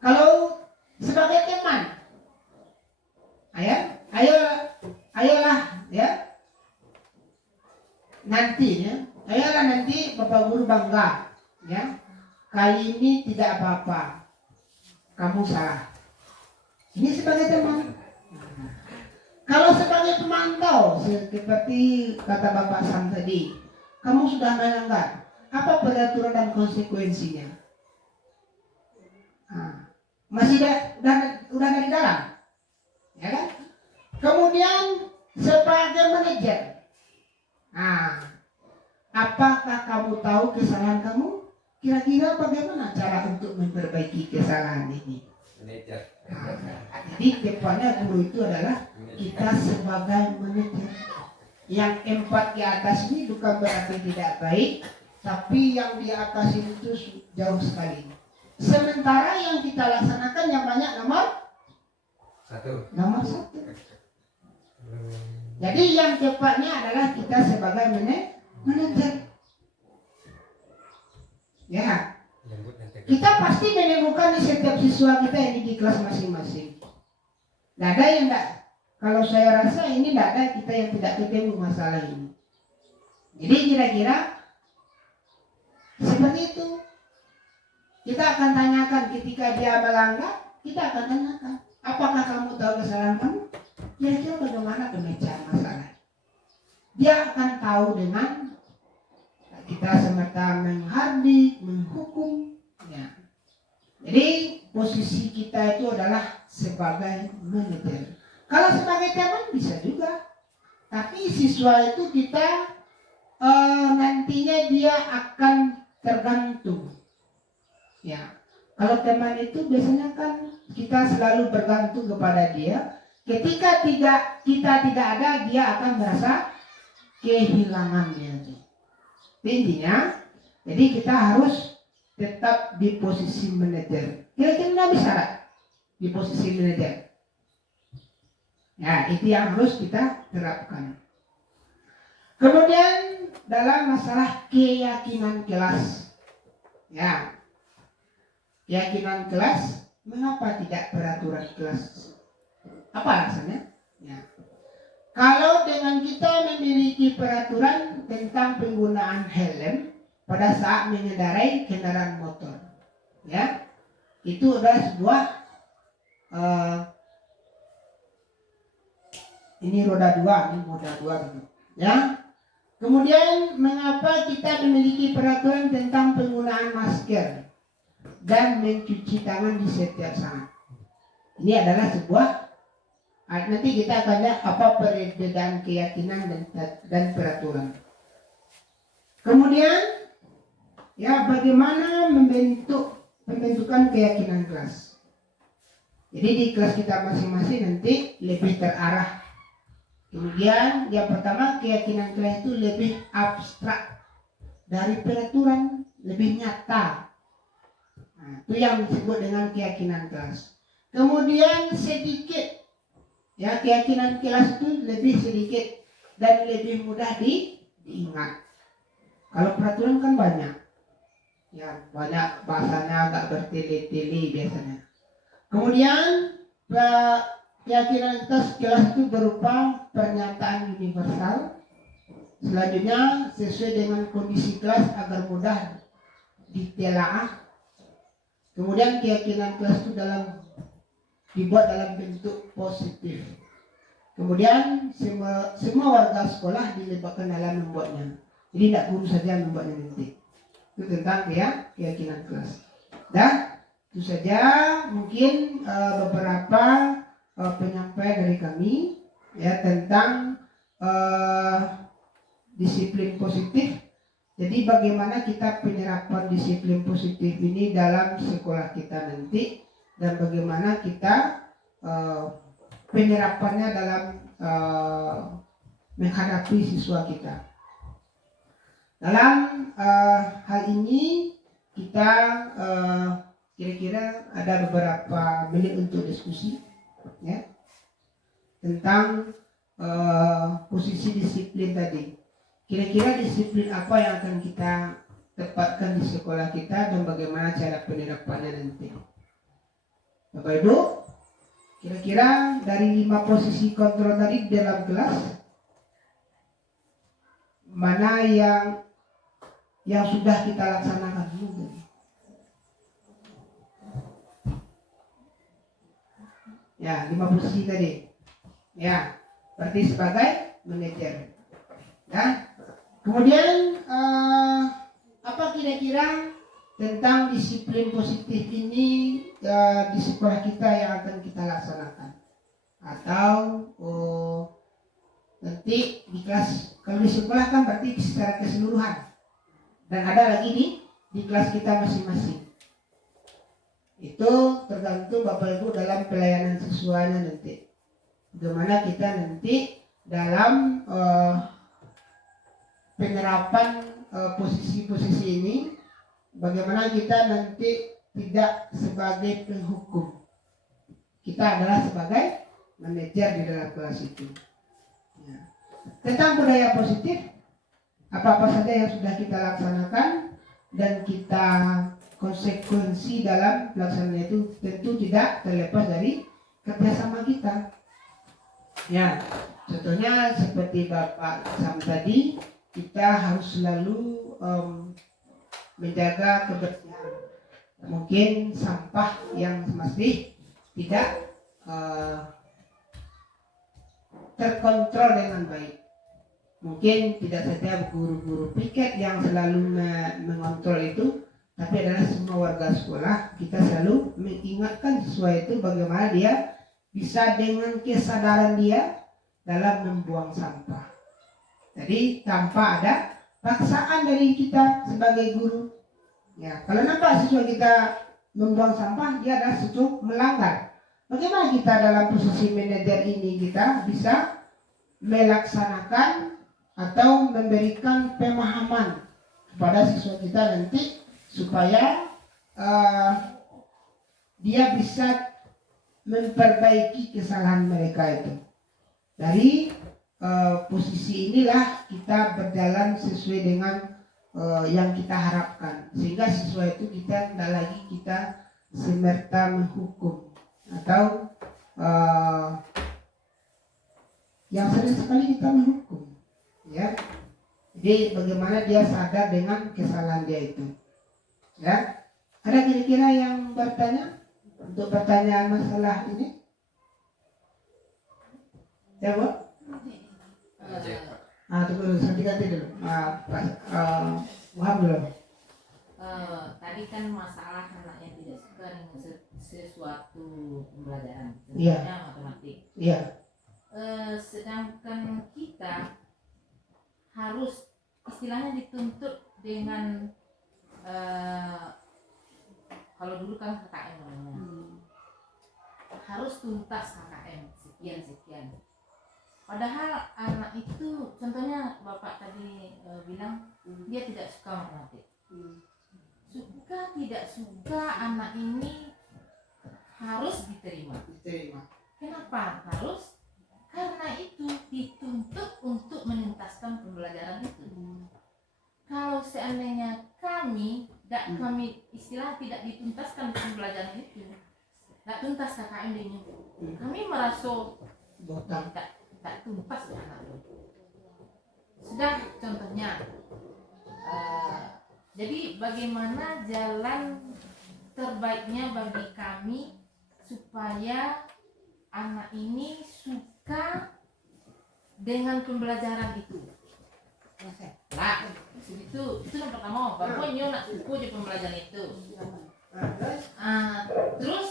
Kalau sebagai teman, ayolah ya. Nanti ya. Ayolah nanti Bapak guru bangga ya. Kali ini tidak apa-apa. Kamu salah. Ini sebagai teman. Kalau sebagai pemantau, seperti kata Bapak Sam tadi, kamu sudah melanggar. Apa peraturan dan konsekuensinya? Masih udah dari dalam, ya kan? Kemudian sebagai manajer, apakah kamu tahu kesalahan kamu? Kira-kira bagaimana cara untuk memperbaiki kesalahan ini? Manajer. Jadi depannya guru itu adalah kita sebagai manajer. Yang 4 di atas ini bukan berarti tidak baik, tapi yang di atas itu jauh sekali. Sementara yang kita laksanakan yang banyak nomor 1. Jadi yang tepatnya adalah kita sebagai manajer. Ya, kita pasti menemukan di setiap siswa kita ini di kelas masing-masing. Tidak ada yang tidak. Kalau saya rasa ini tidak ada kita yang tidak ketemu masalah ini. Jadi kira-kira seperti itu. Kita akan tanyakan ketika dia melanggar, kita akan tanyakan, apakah kamu tahu kesalahan kamu? Kira-kira bagaimana pemecahan masalah? Dia akan tahu dengan kita semerta menghardik, menghukum. Ya. Jadi posisi kita itu adalah sebagai manajer. Kalau sebagai teman bisa juga, tapi siswa itu kita nantinya dia akan tergantung. Ya, kalau teman itu biasanya kan kita selalu bergantung kepada dia. Ketika kita tidak ada, dia akan merasa kehilangannya. Intinya, jadi kita harus tetap di posisi manajer. Kira-kira bisa gak di posisi manajer? Ya, itu yang harus kita terapkan. Kemudian dalam masalah keyakinan kelas, ya, keyakinan kelas, mengapa tidak peraturan kelas? Apa alasannya? Ya. Kalau dengan kita memiliki peraturan tentang penggunaan helm pada saat mengendarai kendaraan motor, ya, itu adalah sebuah ini roda dua gitu, ya. Kemudian mengapa kita memiliki peraturan tentang penggunaan masker dan mencuci tangan di setiap saat? Ini adalah sebuah, nanti kita akan lihat apa perbedaan keyakinan dan peraturan. Kemudian ya, bagaimana pembentukan keyakinan kelas. Jadi di kelas kita masing-masing nanti lebih terarah. Kemudian yang pertama, keyakinan kelas itu lebih abstrak dari peraturan, lebih nyata. Nah, itu yang disebut dengan keyakinan kelas. Kemudian sedikit, ya, keyakinan kelas itu lebih sedikit dan lebih mudah diingat. Kalau peraturan kan banyak, ya, banyak bahasanya agak bertele-tele biasanya. Kemudian keyakinan kelas itu berupa pernyataan universal. Selanjutnya sesuai dengan kondisi kelas agar mudah ditelaah. Kemudian keyakinan kelas itu dibuat dalam bentuk positif. Kemudian semua warga sekolah dilibatkan dalam membuatnya. Jadi tidak guru saja membuatnya nanti. Itu tentang keyakinan kelas. Dan itu saja mungkin beberapa penyampaian dari kami, ya, tentang disiplin positif. Jadi bagaimana kita penyerapan disiplin positif ini dalam sekolah kita nanti, dan bagaimana kita penyerapannya dalam menghadapi siswa kita. Dalam hal ini kita kira-kira ada beberapa menit untuk diskusi, ya, tentang posisi disiplin tadi. Kira-kira disiplin apa yang akan kita tempatkan di sekolah kita dan bagaimana cara penerapannya nanti. Bapak Ibu, kira-kira dari 5 posisi kontrol tadi dalam kelas, mana yang sudah kita laksanakan dulu? Ya, 5 posisi tadi. Ya, berarti sebagai manajer. Ya. Kemudian apa kira-kira tentang disiplin positif ini di sekolah kita yang akan kita laksanakan? Atau nanti di kelas, kalau di sekolah kan berarti secara keseluruhan, dan ada lagi di kelas kita masing-masing. Itu tergantung Bapak Ibu dalam pelayanan siswanya nanti. Bagaimana kita nanti dalam penyerapan posisi-posisi ini, bagaimana kita nanti tidak sebagai penghukum, kita adalah sebagai manajer di dalam kelas itu. Ya. Tentang budaya positif, apa-apa saja yang sudah kita laksanakan dan kita konsekuensi dalam pelaksanaan itu tentu tidak terlepas dari kerjasama kita. Ya, contohnya seperti Bapak Sam tadi, kita harus selalu menjaga kebersihan. Mungkin sampah yang masih tidak terkontrol dengan baik. Mungkin tidak saja guru-guru piket yang selalu mengontrol itu, tapi adalah semua warga sekolah. Kita selalu mengingatkan siswa itu bagaimana dia bisa dengan kesadaran dia dalam membuang sampah. Jadi tanpa ada paksaan dari kita sebagai guru. Ya, kalau nampak siswa kita membuang sampah, dia adalah siswa melanggar. Bagaimana kita dalam posisi manajer ini kita bisa melaksanakan atau memberikan pemahaman kepada siswa kita nanti supaya dia bisa memperbaiki kesalahan mereka itu. Dari posisi inilah kita berjalan sesuai dengan yang kita harapkan, sehingga siswa itu kita tidak lagi kita semerta menghukum atau yang sering sekali kita menghukum, ya. Jadi bagaimana dia sadar dengan kesalahan dia itu, ya. Ada kira-kira yang bertanya untuk pertanyaan masalah ini? Ya, Bu? Tunggu dulu, saya ganti dulu. Paham dulu. Tadi kan masalah anak yang tidak suka dengan sesuatu pembelajaran, Iya. contohnya matematik. Iya. Sedangkan kita harus istilahnya dituntut dengan kalau dulu kan KKM namanya, harus tuntas KKM sekian. Padahal anak itu, contohnya Bapak tadi bilang dia tidak suka matematik. Suka tidak suka, anak ini harus diterima. Kenapa harus? Karena itu dituntut untuk menuntaskan pembelajaran itu. Kalau seandainya kami istilah tidak dituntaskan pembelajaran itu, tidak tuntas KKM ini, kami merasa tak tuntas ya anak itu. Sudah contohnya, jadi bagaimana jalan terbaiknya bagi kami supaya anak ini suka dengan pembelajaran itu. Lah, itu yang pertama. Pokoknya nak suka di pembelajaran itu. Terus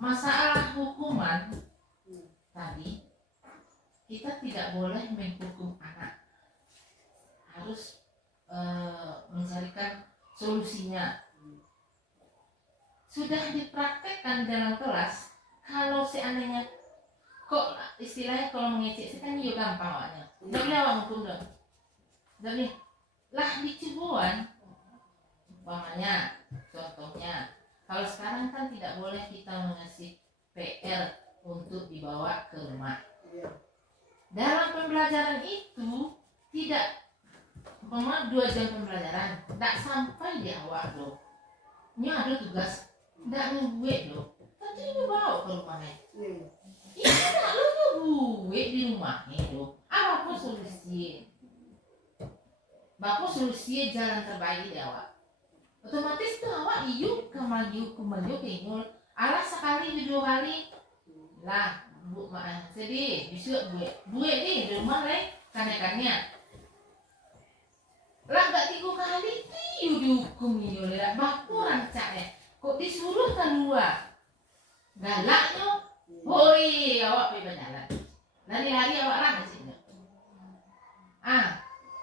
masalah hukuman tadi, kita tidak boleh menghukum anak, harus mencarikan solusinya. Sudah dipraktekkan dalam kelas, kalau seandainya kok istilahnya kalau mengecek kan juga gampang awaknya. Jadi awak hukum dong. Jadi lah di Cibuan, umpamanya, contohnya, kalau sekarang kan tidak boleh kita mengasih PR untuk dibawa ke rumah. Dalam pembelajaran itu tidak 2 jam pembelajaran, tidak sampai di awal loh. Ini ada tugas, tidak ngebuat loh. Tapi ini bawa ke rumahnya. Ini tidak lo ngebuat di rumahnya loh. Apa solusi? Bapak solusi jalan terbaik di awal. Otomatis tuh awak iuk kemaju kenyul. Alah sekali 2 kali lah bu maaf sedih bisa buat nih di rumah lain kanekannya lah gak 3 kali tiu dihukum ini lah baku rancaknya kok disuruh kedua galaknya hoi awak pergi berjalan lari-lari awak lah sini.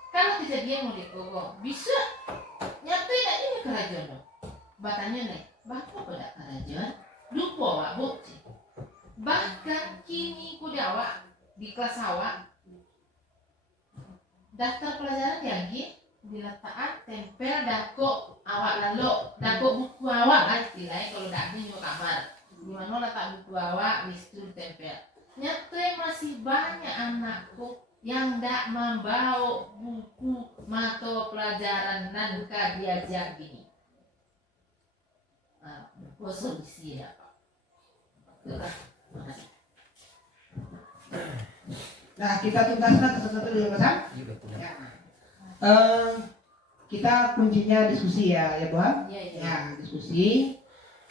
Kalau kejadian mau dikogok bisa nyatu tidak ini kerajaan dong batanya nih baku pada kerajaan lupa awak bukti. Bahkan kini kuda awak di kelas awak daftar pelajaran lagi diletakkan tempel dako awak lalu dako buku awak lah istilahnya kalau dak ada juga kamar di mana letak buku awak di situ tempel. Nyata masih banyak anakku yang dak membawa buku mata pelajaran dan diajar gini. Solusi ya Pak. Nah, kita tuntaskan satu-satu dulu, Mas. Ya. Kita kuncinya diskusi ya, Boham? Ya, diskusi.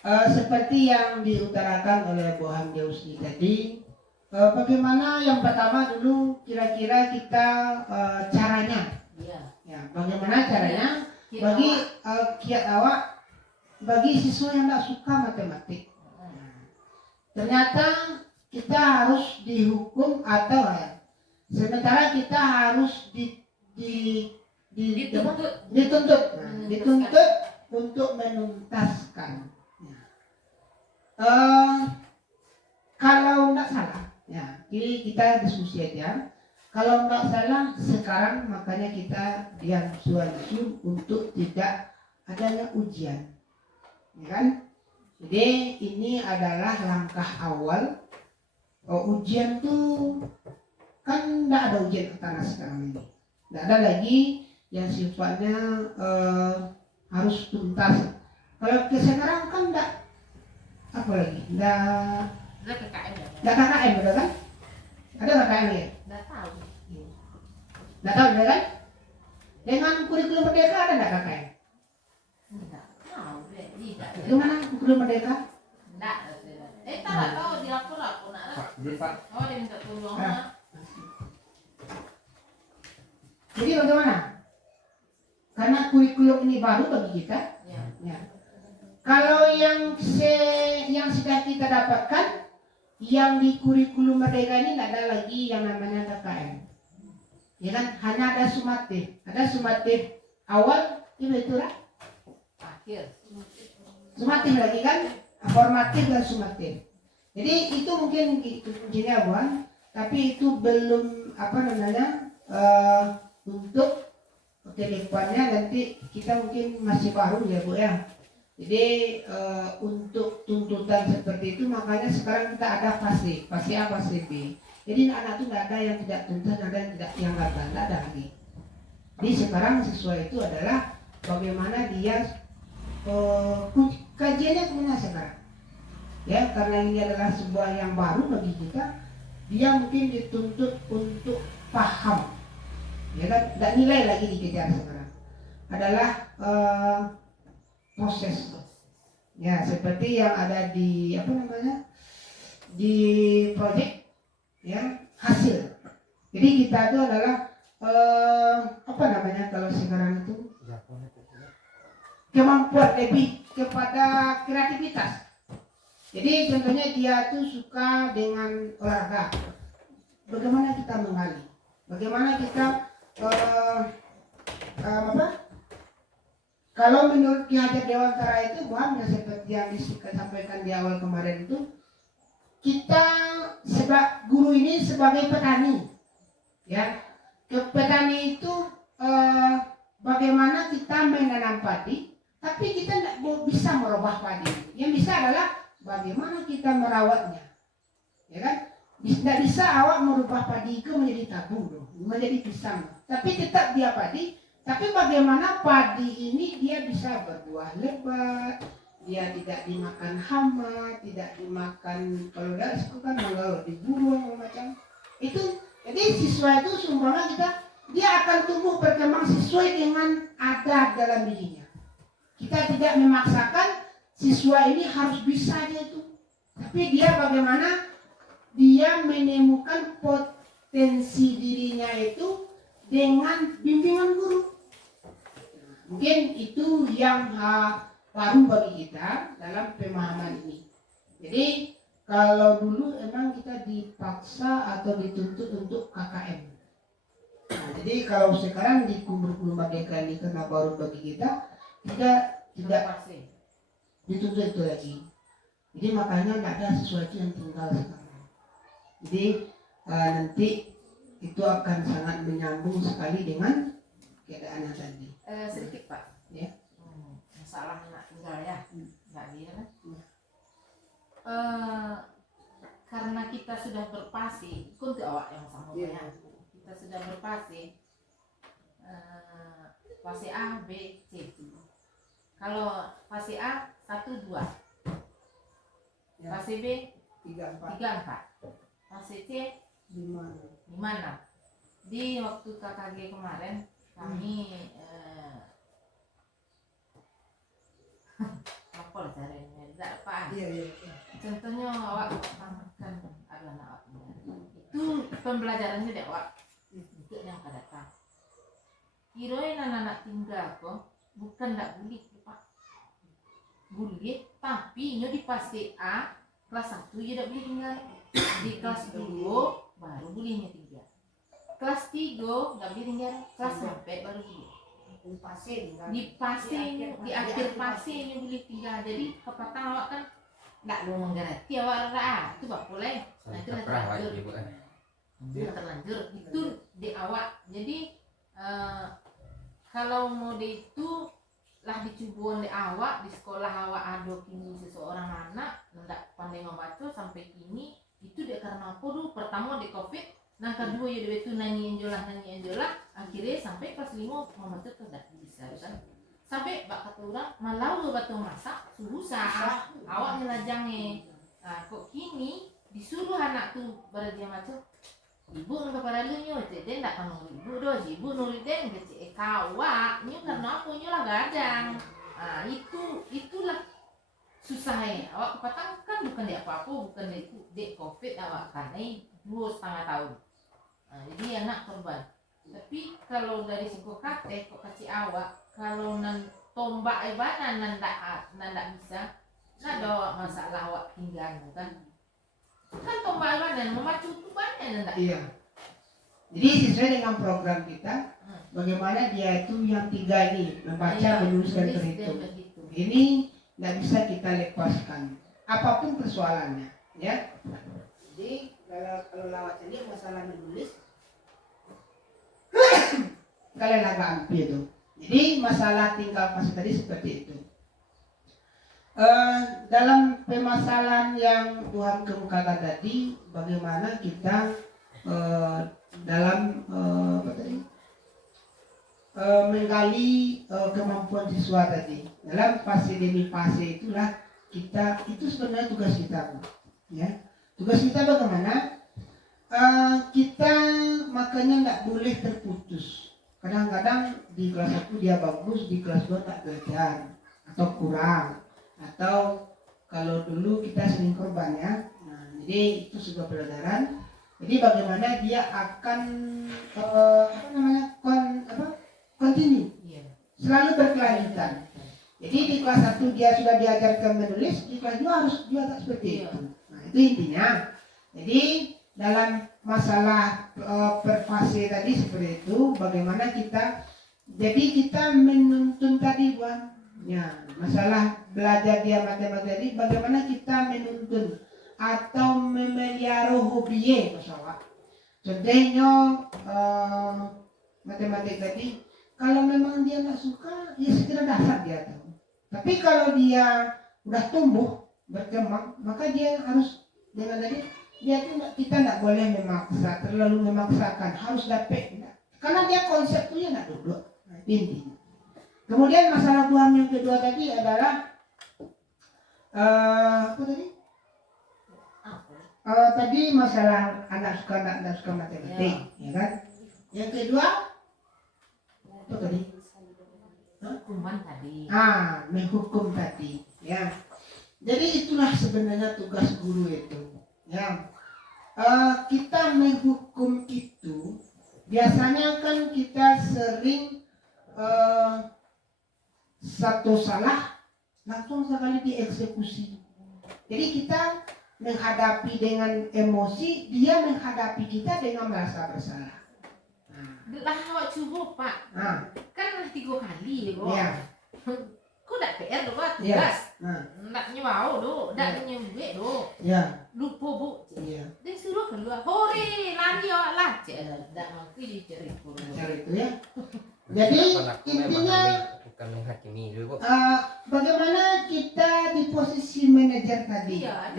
Seperti yang diutarakan oleh Boham Jauzi tadi, bagaimana yang pertama dulu kira-kira kita caranya? Ya, bagaimana caranya bagi kiat awak bagi siswa yang tidak suka matematik? Ternyata kita harus dihukum atau sementara kita harus dituntut untuk menuntaskan. Kalau tidak salah, ya, jadi kita diskusi aja. Kalau tidak salah sekarang makanya kita dianjurkan untuk tidak adanya ujian, ya kan? Jadi ini adalah langkah awal. Ujian tuh kan tidak ada ujian tanah sekarang ini. Tidak ada lagi yang sifatnya harus tuntas. Kalau ke sekarang kan enggak apa lagi, Udah KKM ya. enggak KKM betul kan? Ada KKM ya? Udah tahu. Enggak tahu betul kan? Dengan kurikulum merdeka ada enggak KKM? Enggak tahu deh. Tidak. Gimana kurikulum merdeka? Enggak. Tak tahu di lapor-lapor nak. Pak, belum Pak. Oh dia minta tolong. Ah. Jadi bagaimana? Karena kurikulum ini baru bagi kita. Ya. Ya. Kalau yang sudah kita dapatkan, yang di kurikulum merdeka ini tidak ada lagi yang namanya KKM. Ya kan? Hanya ada sumatif. Ada sumatif awal, itu lah. Akhir. Sumatif lagi kan? Formatif dan sumatif. Jadi itu mungkin kuncinya Buan, tapi itu belum untuk kedepannya nanti kita mungkin masih baru ya Bu ya. Jadi untuk tuntutan seperti itu makanya sekarang kita ada fase A, fase B. Jadi anak itu tidak ada yang tidak tuntas, ada yang tidak ada lagi. Jadi sekarang sesuai itu adalah bagaimana dia kajiannya kemana sekarang? Ya karena ini adalah sebuah yang baru bagi kita, dia mungkin dituntut untuk paham. Ya kan, tidak nilai lagi dikejar sekarang. Adalah proses. Ya seperti yang ada di di proyek, ya hasil. Jadi kita itu adalah kalau sekarang itu kemampuan lebih kepada kreativitas. Jadi contohnya dia tuh suka dengan olahraga. Bagaimana kita menggali? Bagaimana kita kalau menurut Ki Hajar Dewantara itu bahannya seperti yang disampaikan di awal kemarin itu, kita guru ini sebagai petani, ya. Petani itu bagaimana kita menanam padi, tapi kita tidak bisa merubah padi. Yang bisa adalah bagaimana kita merawatnya, ya kan? Tidak bisa awak merubah padi itu menjadi tabu, menjadi pisang, tapi tetap dia padi. Tapi bagaimana padi ini dia bisa berbuah lebat, dia tidak dimakan hama, tidak dimakan kalau tidak suka kan kalau dibuang macam itu. Jadi siswa itu seumpama dia akan tumbuh berkembang sesuai dengan adat dalam dirinya. Kita tidak memaksakan siswa ini harus bisa dia itu, tapi dia bagaimana dia menemukan potensi dirinya itu dengan bimbingan guru. Mungkin itu yang baru bagi kita dalam pemahaman ini. Jadi kalau dulu emang kita dipaksa atau dituntut untuk KKM. Nah, jadi kalau sekarang di kurikulum merdeka ini karena baru bagi kita tidak pasti dituntut itu lagi. Jadi makanya tidak ada sesuatu yang tinggal sekarang. Jadi nanti itu akan sangat menyambung sekali dengan keadaan yang tadi. sedikit Pak. Ya. Masalah anak tinggal ya. Enggak dia kan. Karena kita sudah berpasi, untuk awak yang sama ya. Kita sudah berpasi fase A, B, C. Kalau fase A 1, 2. Ya. Fase B 3, 4, 3, 4. Fase C 5. 5, 6. Di waktu KKG kemarin kami apa caranya? Tidak apa. Iya. Contohnya awak makan anak itu pembelajarannya dek awak untuk yang akan datang. Kirain anak-anak tinggal kok bukan tak boleh Pak. Boleh tapi nyo di fase A kelas 1 dia tak boleh tinggal. Di kelas 2 baru bolehnya tinggal. Kelas 3 tak boleh tinggal. Kelas 4 baru boleh. Di akhir fase nyo boleh tinggal. Jadi kepatang awak kan nggak lu mengganti awak itu nggak boleh. Nah itu terlanjur. Terlanjur itu di awak. Jadi kalau mau itu lah dicoba di awak di sekolah awak ada kini seseorang anak tidak pandai membaca sampai kini itu dia karena apa dulu pertama di COVID, nah kedua ya itu nyanyi enjolah akhirnya sampai kelas 5 membaca tidak bisa kan. sampai bak kata orang malau batu masak susah awaknya lajangnya. Nah kok kini disuruh anak tuh pada dia macam ibu nggak pada lu nyu jadi ndak kamu ibu doh ibu nulis deh kecil kawak nyu karena aku nyu lah gadang. Nah itulah susahnya awak kepatang kan bukan dia apa-apa bukan dek covid awak karena 2,5 tahun. Nah, jadi anak korban. Tapi kalau dari segi kate kok kasih awak kalau nan tombak ebana nanda bisa ada masalah awak tinggal kan tombak ebana memacu tu banyak nanda. Iya. Jadi sesuai dengan program kita, bagaimana dia itu yang 3 ini membaca, menulis dan berhitung. Ini tidak bisa kita lepaskan apapun persoalannya, ya. Jadi kalau lawat ini masalah menulis kalian agak ambil itu. Jadi masalah tinggal pas tadi seperti itu. Dalam permasalahan yang Tuhan kemukakan tadi, bagaimana kita dalam menggali kemampuan siswa tadi. Dalam fase demi fase itulah kita itu sebenarnya tugas kita, ya. Tugas kita bagaimana? Kita makanya nggak boleh terputus. Kadang-kadang di kelas 1 dia bagus, di kelas 2 tak belajar atau kurang, atau kalau dulu kita sering korban ya. Nah, jadi itu sebuah pelajaran. Jadi bagaimana dia akan continue, selalu berkelanjutan. Jadi di kelas 1 dia sudah diajarkan menulis, di kelas 2 harus juga tak seperti itu. Nah, itu intinya. Jadi dalam masalah per fase tadi seperti itu, bagaimana kita menuntun tadi Buan. Ya, masalah belajar dia matematika tadi, bagaimana kita menuntun atau memelihara hobi masalah. Contohnya matematika tadi, kalau memang dia nggak suka, ya secara dasar dia tahu. Tapi kalau dia udah tumbuh berkembang, maka dia harus dengan tadi kita nggak boleh memaksa, terlalu memaksakan, harus dapat, karena dia konsepnya nggak duduk. Nah, intinya. Kemudian masalah Tuhan yang kedua tadi adalah apa tadi? Tadi masalah anak suka nggak suka matematik, ya kan? Yang kedua apa tadi? Hukuman tadi. Menghukum tadi, ya. Jadi itulah sebenarnya tugas guru itu. Ya, kita menghukum itu biasanya kan kita sering satu salah langsung sekali dieksekusi. Jadi kita menghadapi dengan emosi, dia menghadapi kita dengan merasa bersalah. Lah awak coba Pak, kan 3 kali ya. Kau dak PR doh tugas. Nak nyuau doh, dak Ya. nyumbek doh. Ya. Lupa bu. Iya. Dia suruh keluar. Hore, lari awak lah. Dak mampu dicari Cara itu ya. Jadi intinya bukan menghakimi dulu. bagaimana kita di posisi manajer tadi. Iya,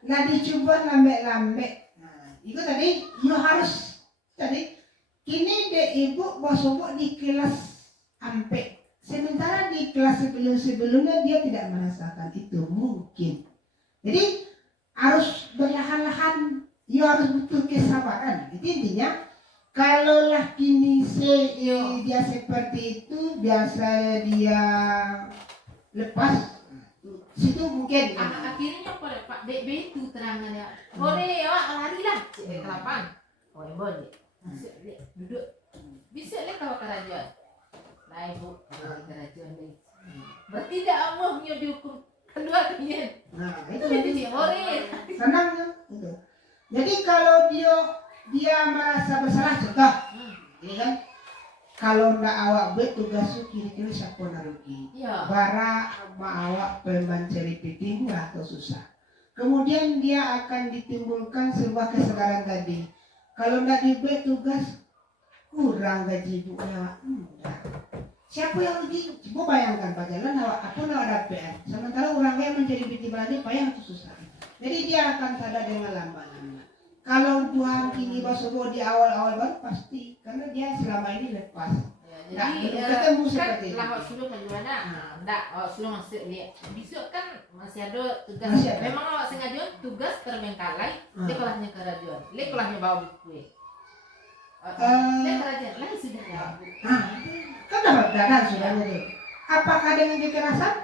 Nah dicoba lambe-lambe. Nah, itu tadi you harus tadi kini dek ibu bosok di kelas ampe. Sementara di kelas sebelumnya dia tidak merasakan itu mungkin. Jadi harus berlahan-lahan, you harus butuh kesabaran. Jadi intinya kalaulah kini dia seperti itu, biasa dia lepas, situ mungkin. Akhirnya Pak dek itu terangan ya. Hore awak larilah. Kelapan. Oh boleh. Duduk. Bisa le kau kerajaan. Nah ibu, kerajaan deh. Berarti tidak Allah punya dihukum kedua kalian. Nah Itu dia hore. senang ya. Gitu. Jadi kalau dia merasa bersalah, contoh, ini kan, kalau ndak awak buat tugas kira-kira siapa narugi. Iya. Bara sama awak mencari piting atau susah. Kemudian dia akan ditimbulkan sebuah kesadaran tadi. Kalau ndak dibuat tugas kurang gaji ibunya. Siapa yang rugi? Coba bayangkan Pak Jalan awak apa ada PR. Sementara orang lain mencari piting lagi payah itu susah. Jadi dia akan sadar dengan lambat-lambat. Kalau Tuhan kini basobo di awal-awal baru pasti, karena dia selama ini lepas. Ya, Jadi ketemu kan seperti itu. lah awak suruh kan gimana? Enggak, awak suruh masuk lihat. Besok kan masih ada tugas. Masih ada. Memang awak sengaja tugas terbengkalai. Dia kelahnya ke radion. Dia kelahnya bawa buku. Dia kerajaan lain sudah ya. Kan dapat sudah itu. Apakah dengan kekerasan?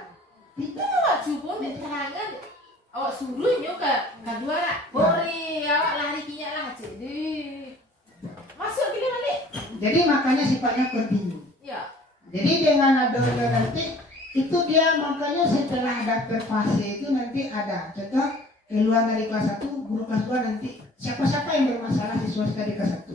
Tidak. Awak coba nih terangan. Awak suruh juga kedua lah. Bori, awak lari kinyak lah. Jadi masuk gini balik. Jadi makanya sifatnya kontinu. Ya. Jadi dengan adanya nanti itu dia makanya setelah daftar fase itu nanti ada contoh keluar dari kelas 1 guru kelas 2 nanti siapa-siapa yang bermasalah siswa di kelas 1.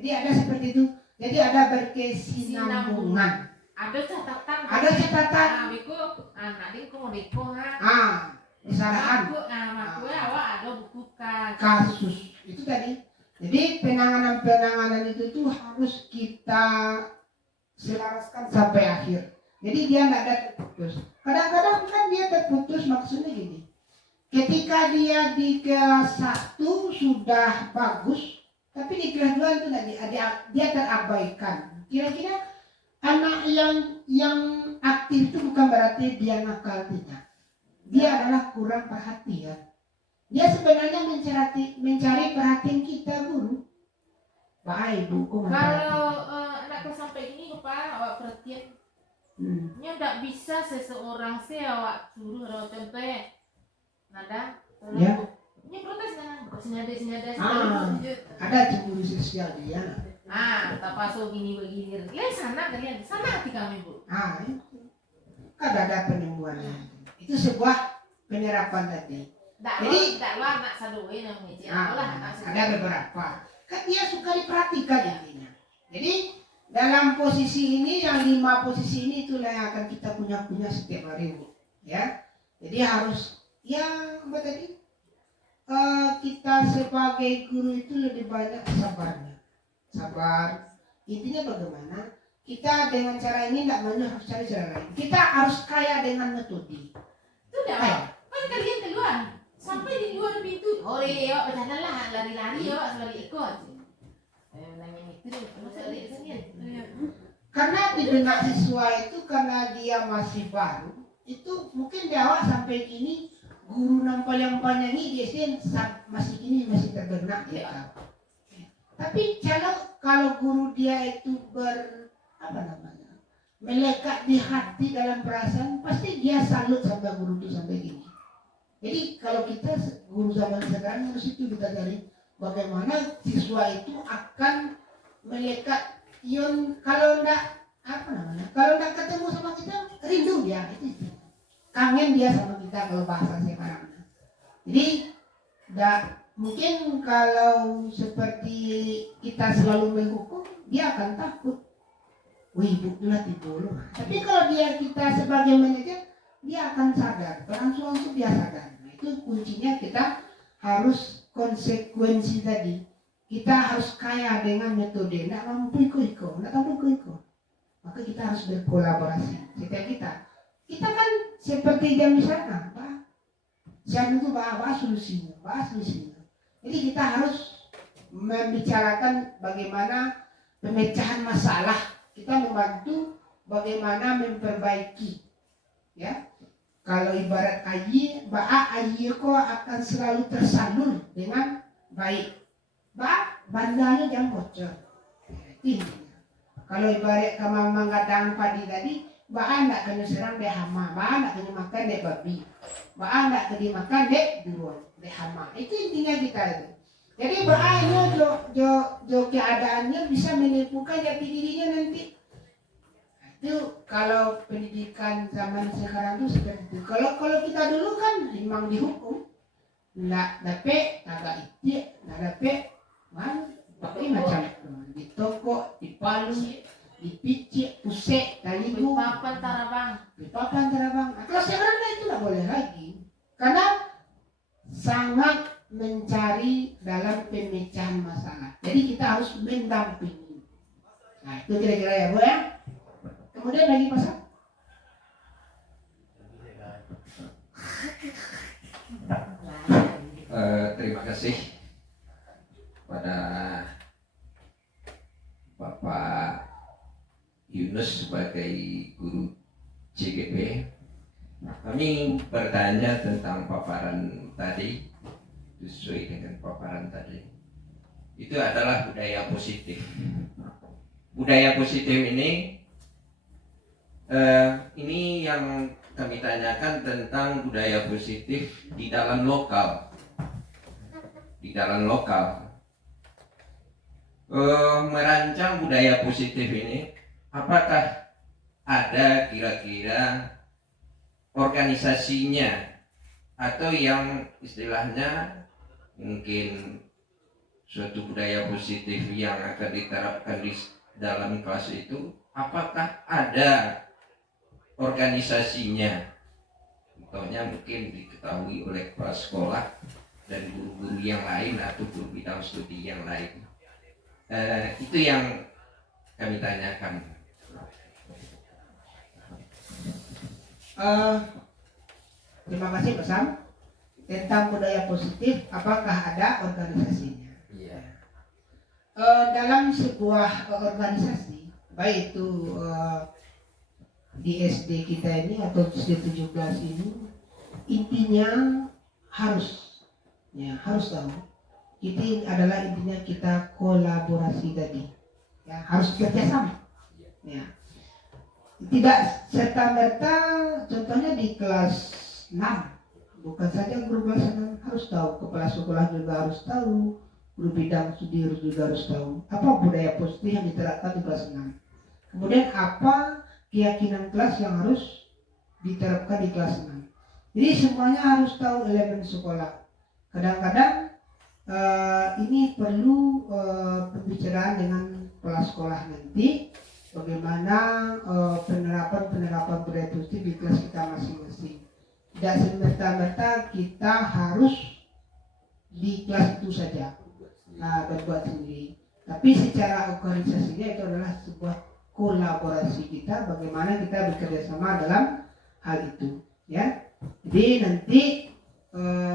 Jadi ada seperti itu. Jadi ada berkesinambungan. Ada catatan. Ada catatan. Biku, anak dia mau biku Kesalahan Aku awak ada buku kasus itu tadi. Jadi penanganan itu tuh harus kita selaraskan sampai akhir. Jadi dia tidak ada terputus. Kadang-kadang kan dia terputus maksudnya gini. Ketika dia di kelas 1 sudah bagus, tapi di kelas 2 itu dia terabaikan. Kira-kira anak yang aktif itu bukan berarti dia nakal, tidak. Dia adalah kurang perhatian. Dia sebenarnya mencari perhatian kita, guru. Baik, buku. Kalau anakku sampai gini, Pak, awak perhatian. Nya tidak bisa seseorang awak suruh rawat tempe. Nada, Ya. Ini protes kan? Senada. Ada cemburu sosial dia. Tak pasok gini begini. Lihat sana kalian, sana hati kami bu. Itu. Kan ada penemuannya. Itu sebuah penyerapan tadi. Jadi tidak lah nak saduin yang ngecil. Ada beberapa. Kan dia suka diperhatikan intinya. Jadi dalam posisi ini yang 5 posisi ini itulah yang akan kita punya setiap hari ini. Ya. Jadi harus yang apa tadi? Kita sebagai guru itu lebih banyak sabarnya. Sabar. Intinya bagaimana? Kita dengan cara ini tidak banyak harus cari cara lain. Kita harus kaya dengan metode. Sudah, kan kalian keluar. Sampai di luar pintu. Ore, yuk bercanda lah, lari-lari yuk, selalu ikut. Nanya itu, masa lihat sendiri. Karena di benak siswa itu karena dia masih baru, itu mungkin di awal sampai kini guru nampal yang penyanyi dia masih kini masih terbenak ya. Tapi kalau guru dia itu melekat di hati dalam perasaan, pasti dia salut sama guru itu sampai gini. Jadi kalau kita guru zaman sekarang harus itu kita cari bagaimana siswa itu akan melekat kalau enggak ketemu sama kita rindu dia itu kangen dia sama kita kalau bahasa sekarang. Jadi mungkin kalau seperti kita selalu menghukum dia akan takut. Wih, bukulah tidur. Tapi kalau kita sebagai manajer dia akan sadar, langsung dia sadar. Nah, itu kuncinya kita harus konsekuensi tadi. Kita harus kaya dengan metode. Tidak mampu ikut. Maka kita harus berkolaborasi. Setiap kita kan seperti jam di sana, Pak. Jam itu bahas solusinya. Jadi kita harus membicarakan bagaimana pemecahan masalah. Kita membantu bagaimana memperbaiki. Ya. Kalau ibarat air kok akan selalu tersalur dengan baik. Bandanya jangan bocor. Kalau ibarat kamu mengadakan padi tadi, enggak kena serang deh hama, enggak kena makan deh babi, enggak kena makan deh burung, deh hama. Itu intinya kita itu. Jadi ini jo keadaannya bisa menipukan jati dirinya nanti. Itu kalau pendidikan zaman sekarang itu seperti itu. Kalau kita dulu kan memang dihukum, nggak dapet, agak nggak dapet, pakai macam di toko, di palu, di picik, pusek, talibu, Papan tarabang. Kalau sekarang itu nggak boleh lagi, karena sangat mencari dalam pemecahan masalah. Jadi kita harus mendampingi. Nah itu kira-kira ya Bu ya. Kemudian lagi pasal. Terima kasih pada Bapak Yunus. Yunus sebagai guru CGP. Kami bertanya tentang paparan tadi, sesuai dengan paparan tadi. Itu adalah budaya positif. Budaya positif ini yang kami tanyakan tentang budaya positif di dalam lokal. Di dalam lokal. Merancang budaya positif ini, apakah ada kira-kira organisasinya atau yang istilahnya mungkin suatu budaya positif yang akan diterapkan di dalam kelas itu, apakah ada organisasinya? Contohnya mungkin diketahui oleh kepala sekolah dan guru-guru yang lain atau guru bidang studi yang lain. Itu yang kami tanyakan. Terima kasih Pak Sam. Tentang budaya positif, apakah ada organisasinya? Iya. Dalam sebuah organisasi, baik itu di SD kita ini atau SD 17 ini, intinya harus tahu. Itu adalah intinya kita kolaborasi tadi, ya, harus kerjasama. Ya. Tidak serta-merta, contohnya di kelas 6, bukan saja guru kelas 6 harus tahu, kepala sekolah juga harus tahu, guru bidang studi juga harus tahu apa budaya positif yang diterapkan di kelas 6. Kemudian apa keyakinan kelas yang harus diterapkan di kelas 6. Jadi semuanya harus tahu elemen sekolah. Kadang-kadang ini perlu pembicaraan dengan kepala sekolah nanti, bagaimana penerapan budaya positif di kelas kita masing-masing. Tidak semerta-merta kita harus di kelas itu saja berbuat sendiri, tapi secara organisasinya itu adalah sebuah kolaborasi kita, bagaimana kita bekerja sama dalam hal itu, ya. Jadi nanti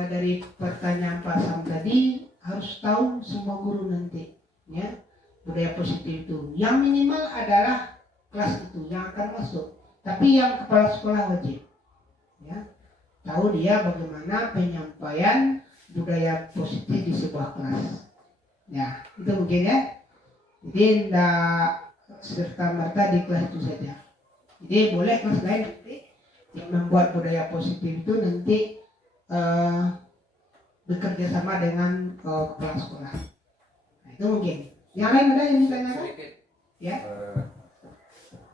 dari pertanyaan Pak Sam tadi harus tahu semua guru nanti, ya, budaya positif itu. Yang minimal adalah kelas itu yang akan masuk, tapi yang kepala sekolah wajib, ya, tahu dia bagaimana penyampaian budaya positif di sebuah kelas. Ya, itu mungkin ya. Jadi tidak serta-merta di kelas itu saja. Jadi boleh kelas lain nanti yang membuat budaya positif itu nanti bekerja sama dengan kepala sekolah. Nah, itu mungkin. Yang lain ada yang ditanyakan? Ya.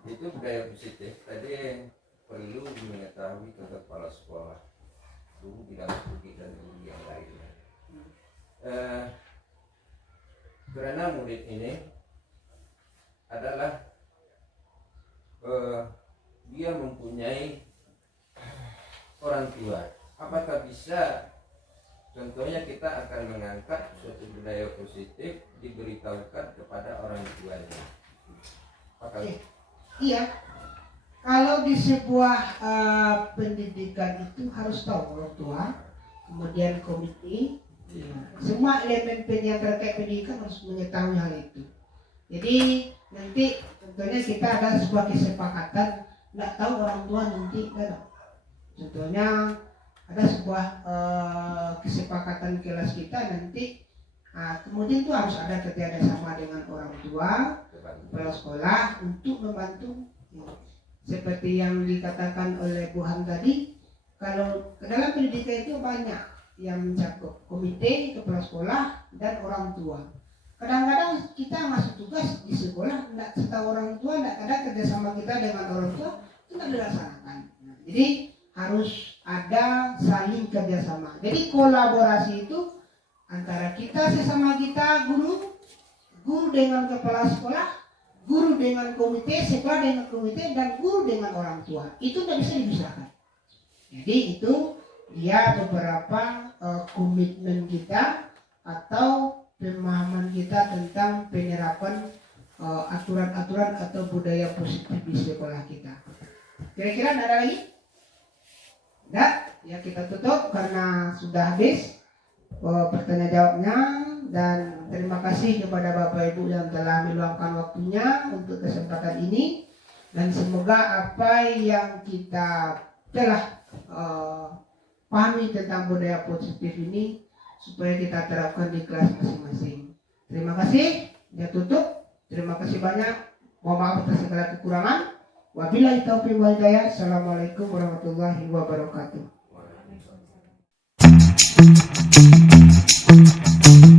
Itu budaya positif tadi perlu mengetahui ke kepala sekolah, guru bidang studi dan guru yang lainnya. Karena murid ini adalah dia mempunyai orang tua. Apakah bisa, contohnya kita akan mengangkat suatu budaya positif diberitahukan kepada orang tuanya? Apakah Iya. Kalau di sebuah pendidikan itu harus tahu orang tua, kemudian komite, ya, semua elemen yang terkait pendidikan harus mengetahui hal itu. Jadi nanti contohnya kita ada sebuah kesepakatan, nggak tahu orang tua nanti kan. Contohnya ada sebuah kesepakatan kelas kita nanti, kemudian itu harus ada kerjasama dengan orang tua, kepala sekolah untuk membantu. Seperti yang dikatakan oleh Bu Han tadi, kalau dalam pendidikan itu banyak yang mencakup komite, kepala sekolah, dan orang tua. Kadang-kadang kita masuk tugas di sekolah, tidak tahu orang tua, tidak ada kerjasama kita dengan orang tua, itu tidak dilaksanakan. Nah, jadi harus ada saling kerjasama. Jadi kolaborasi itu antara kita sesama kita, guru dengan kepala sekolah, guru dengan komite, sekolah dengan komite, dan guru dengan orang tua. Itu tidak bisa dipisahkan. Jadi itu dia beberapa komitmen kita atau pemahaman kita tentang penerapan aturan-aturan atau budaya positif di sekolah kita. Kira-kira ada lagi? Tidak? Ya, kita tutup karena sudah habis pertanyaan jawabnya. Dan terima kasih kepada Bapak Ibu yang telah meluangkan waktunya untuk kesempatan ini. Dan semoga apa yang kita telah pahami tentang budaya positif ini supaya kita terapkan di kelas masing-masing. Terima kasih. Ya tutup. Terima kasih banyak. Mohon maaf atas segala kekurangan. Wabillahi taufiq wal hidayah. Assalamualaikum warahmatullahi wabarakatuh. Waalaikumsalam.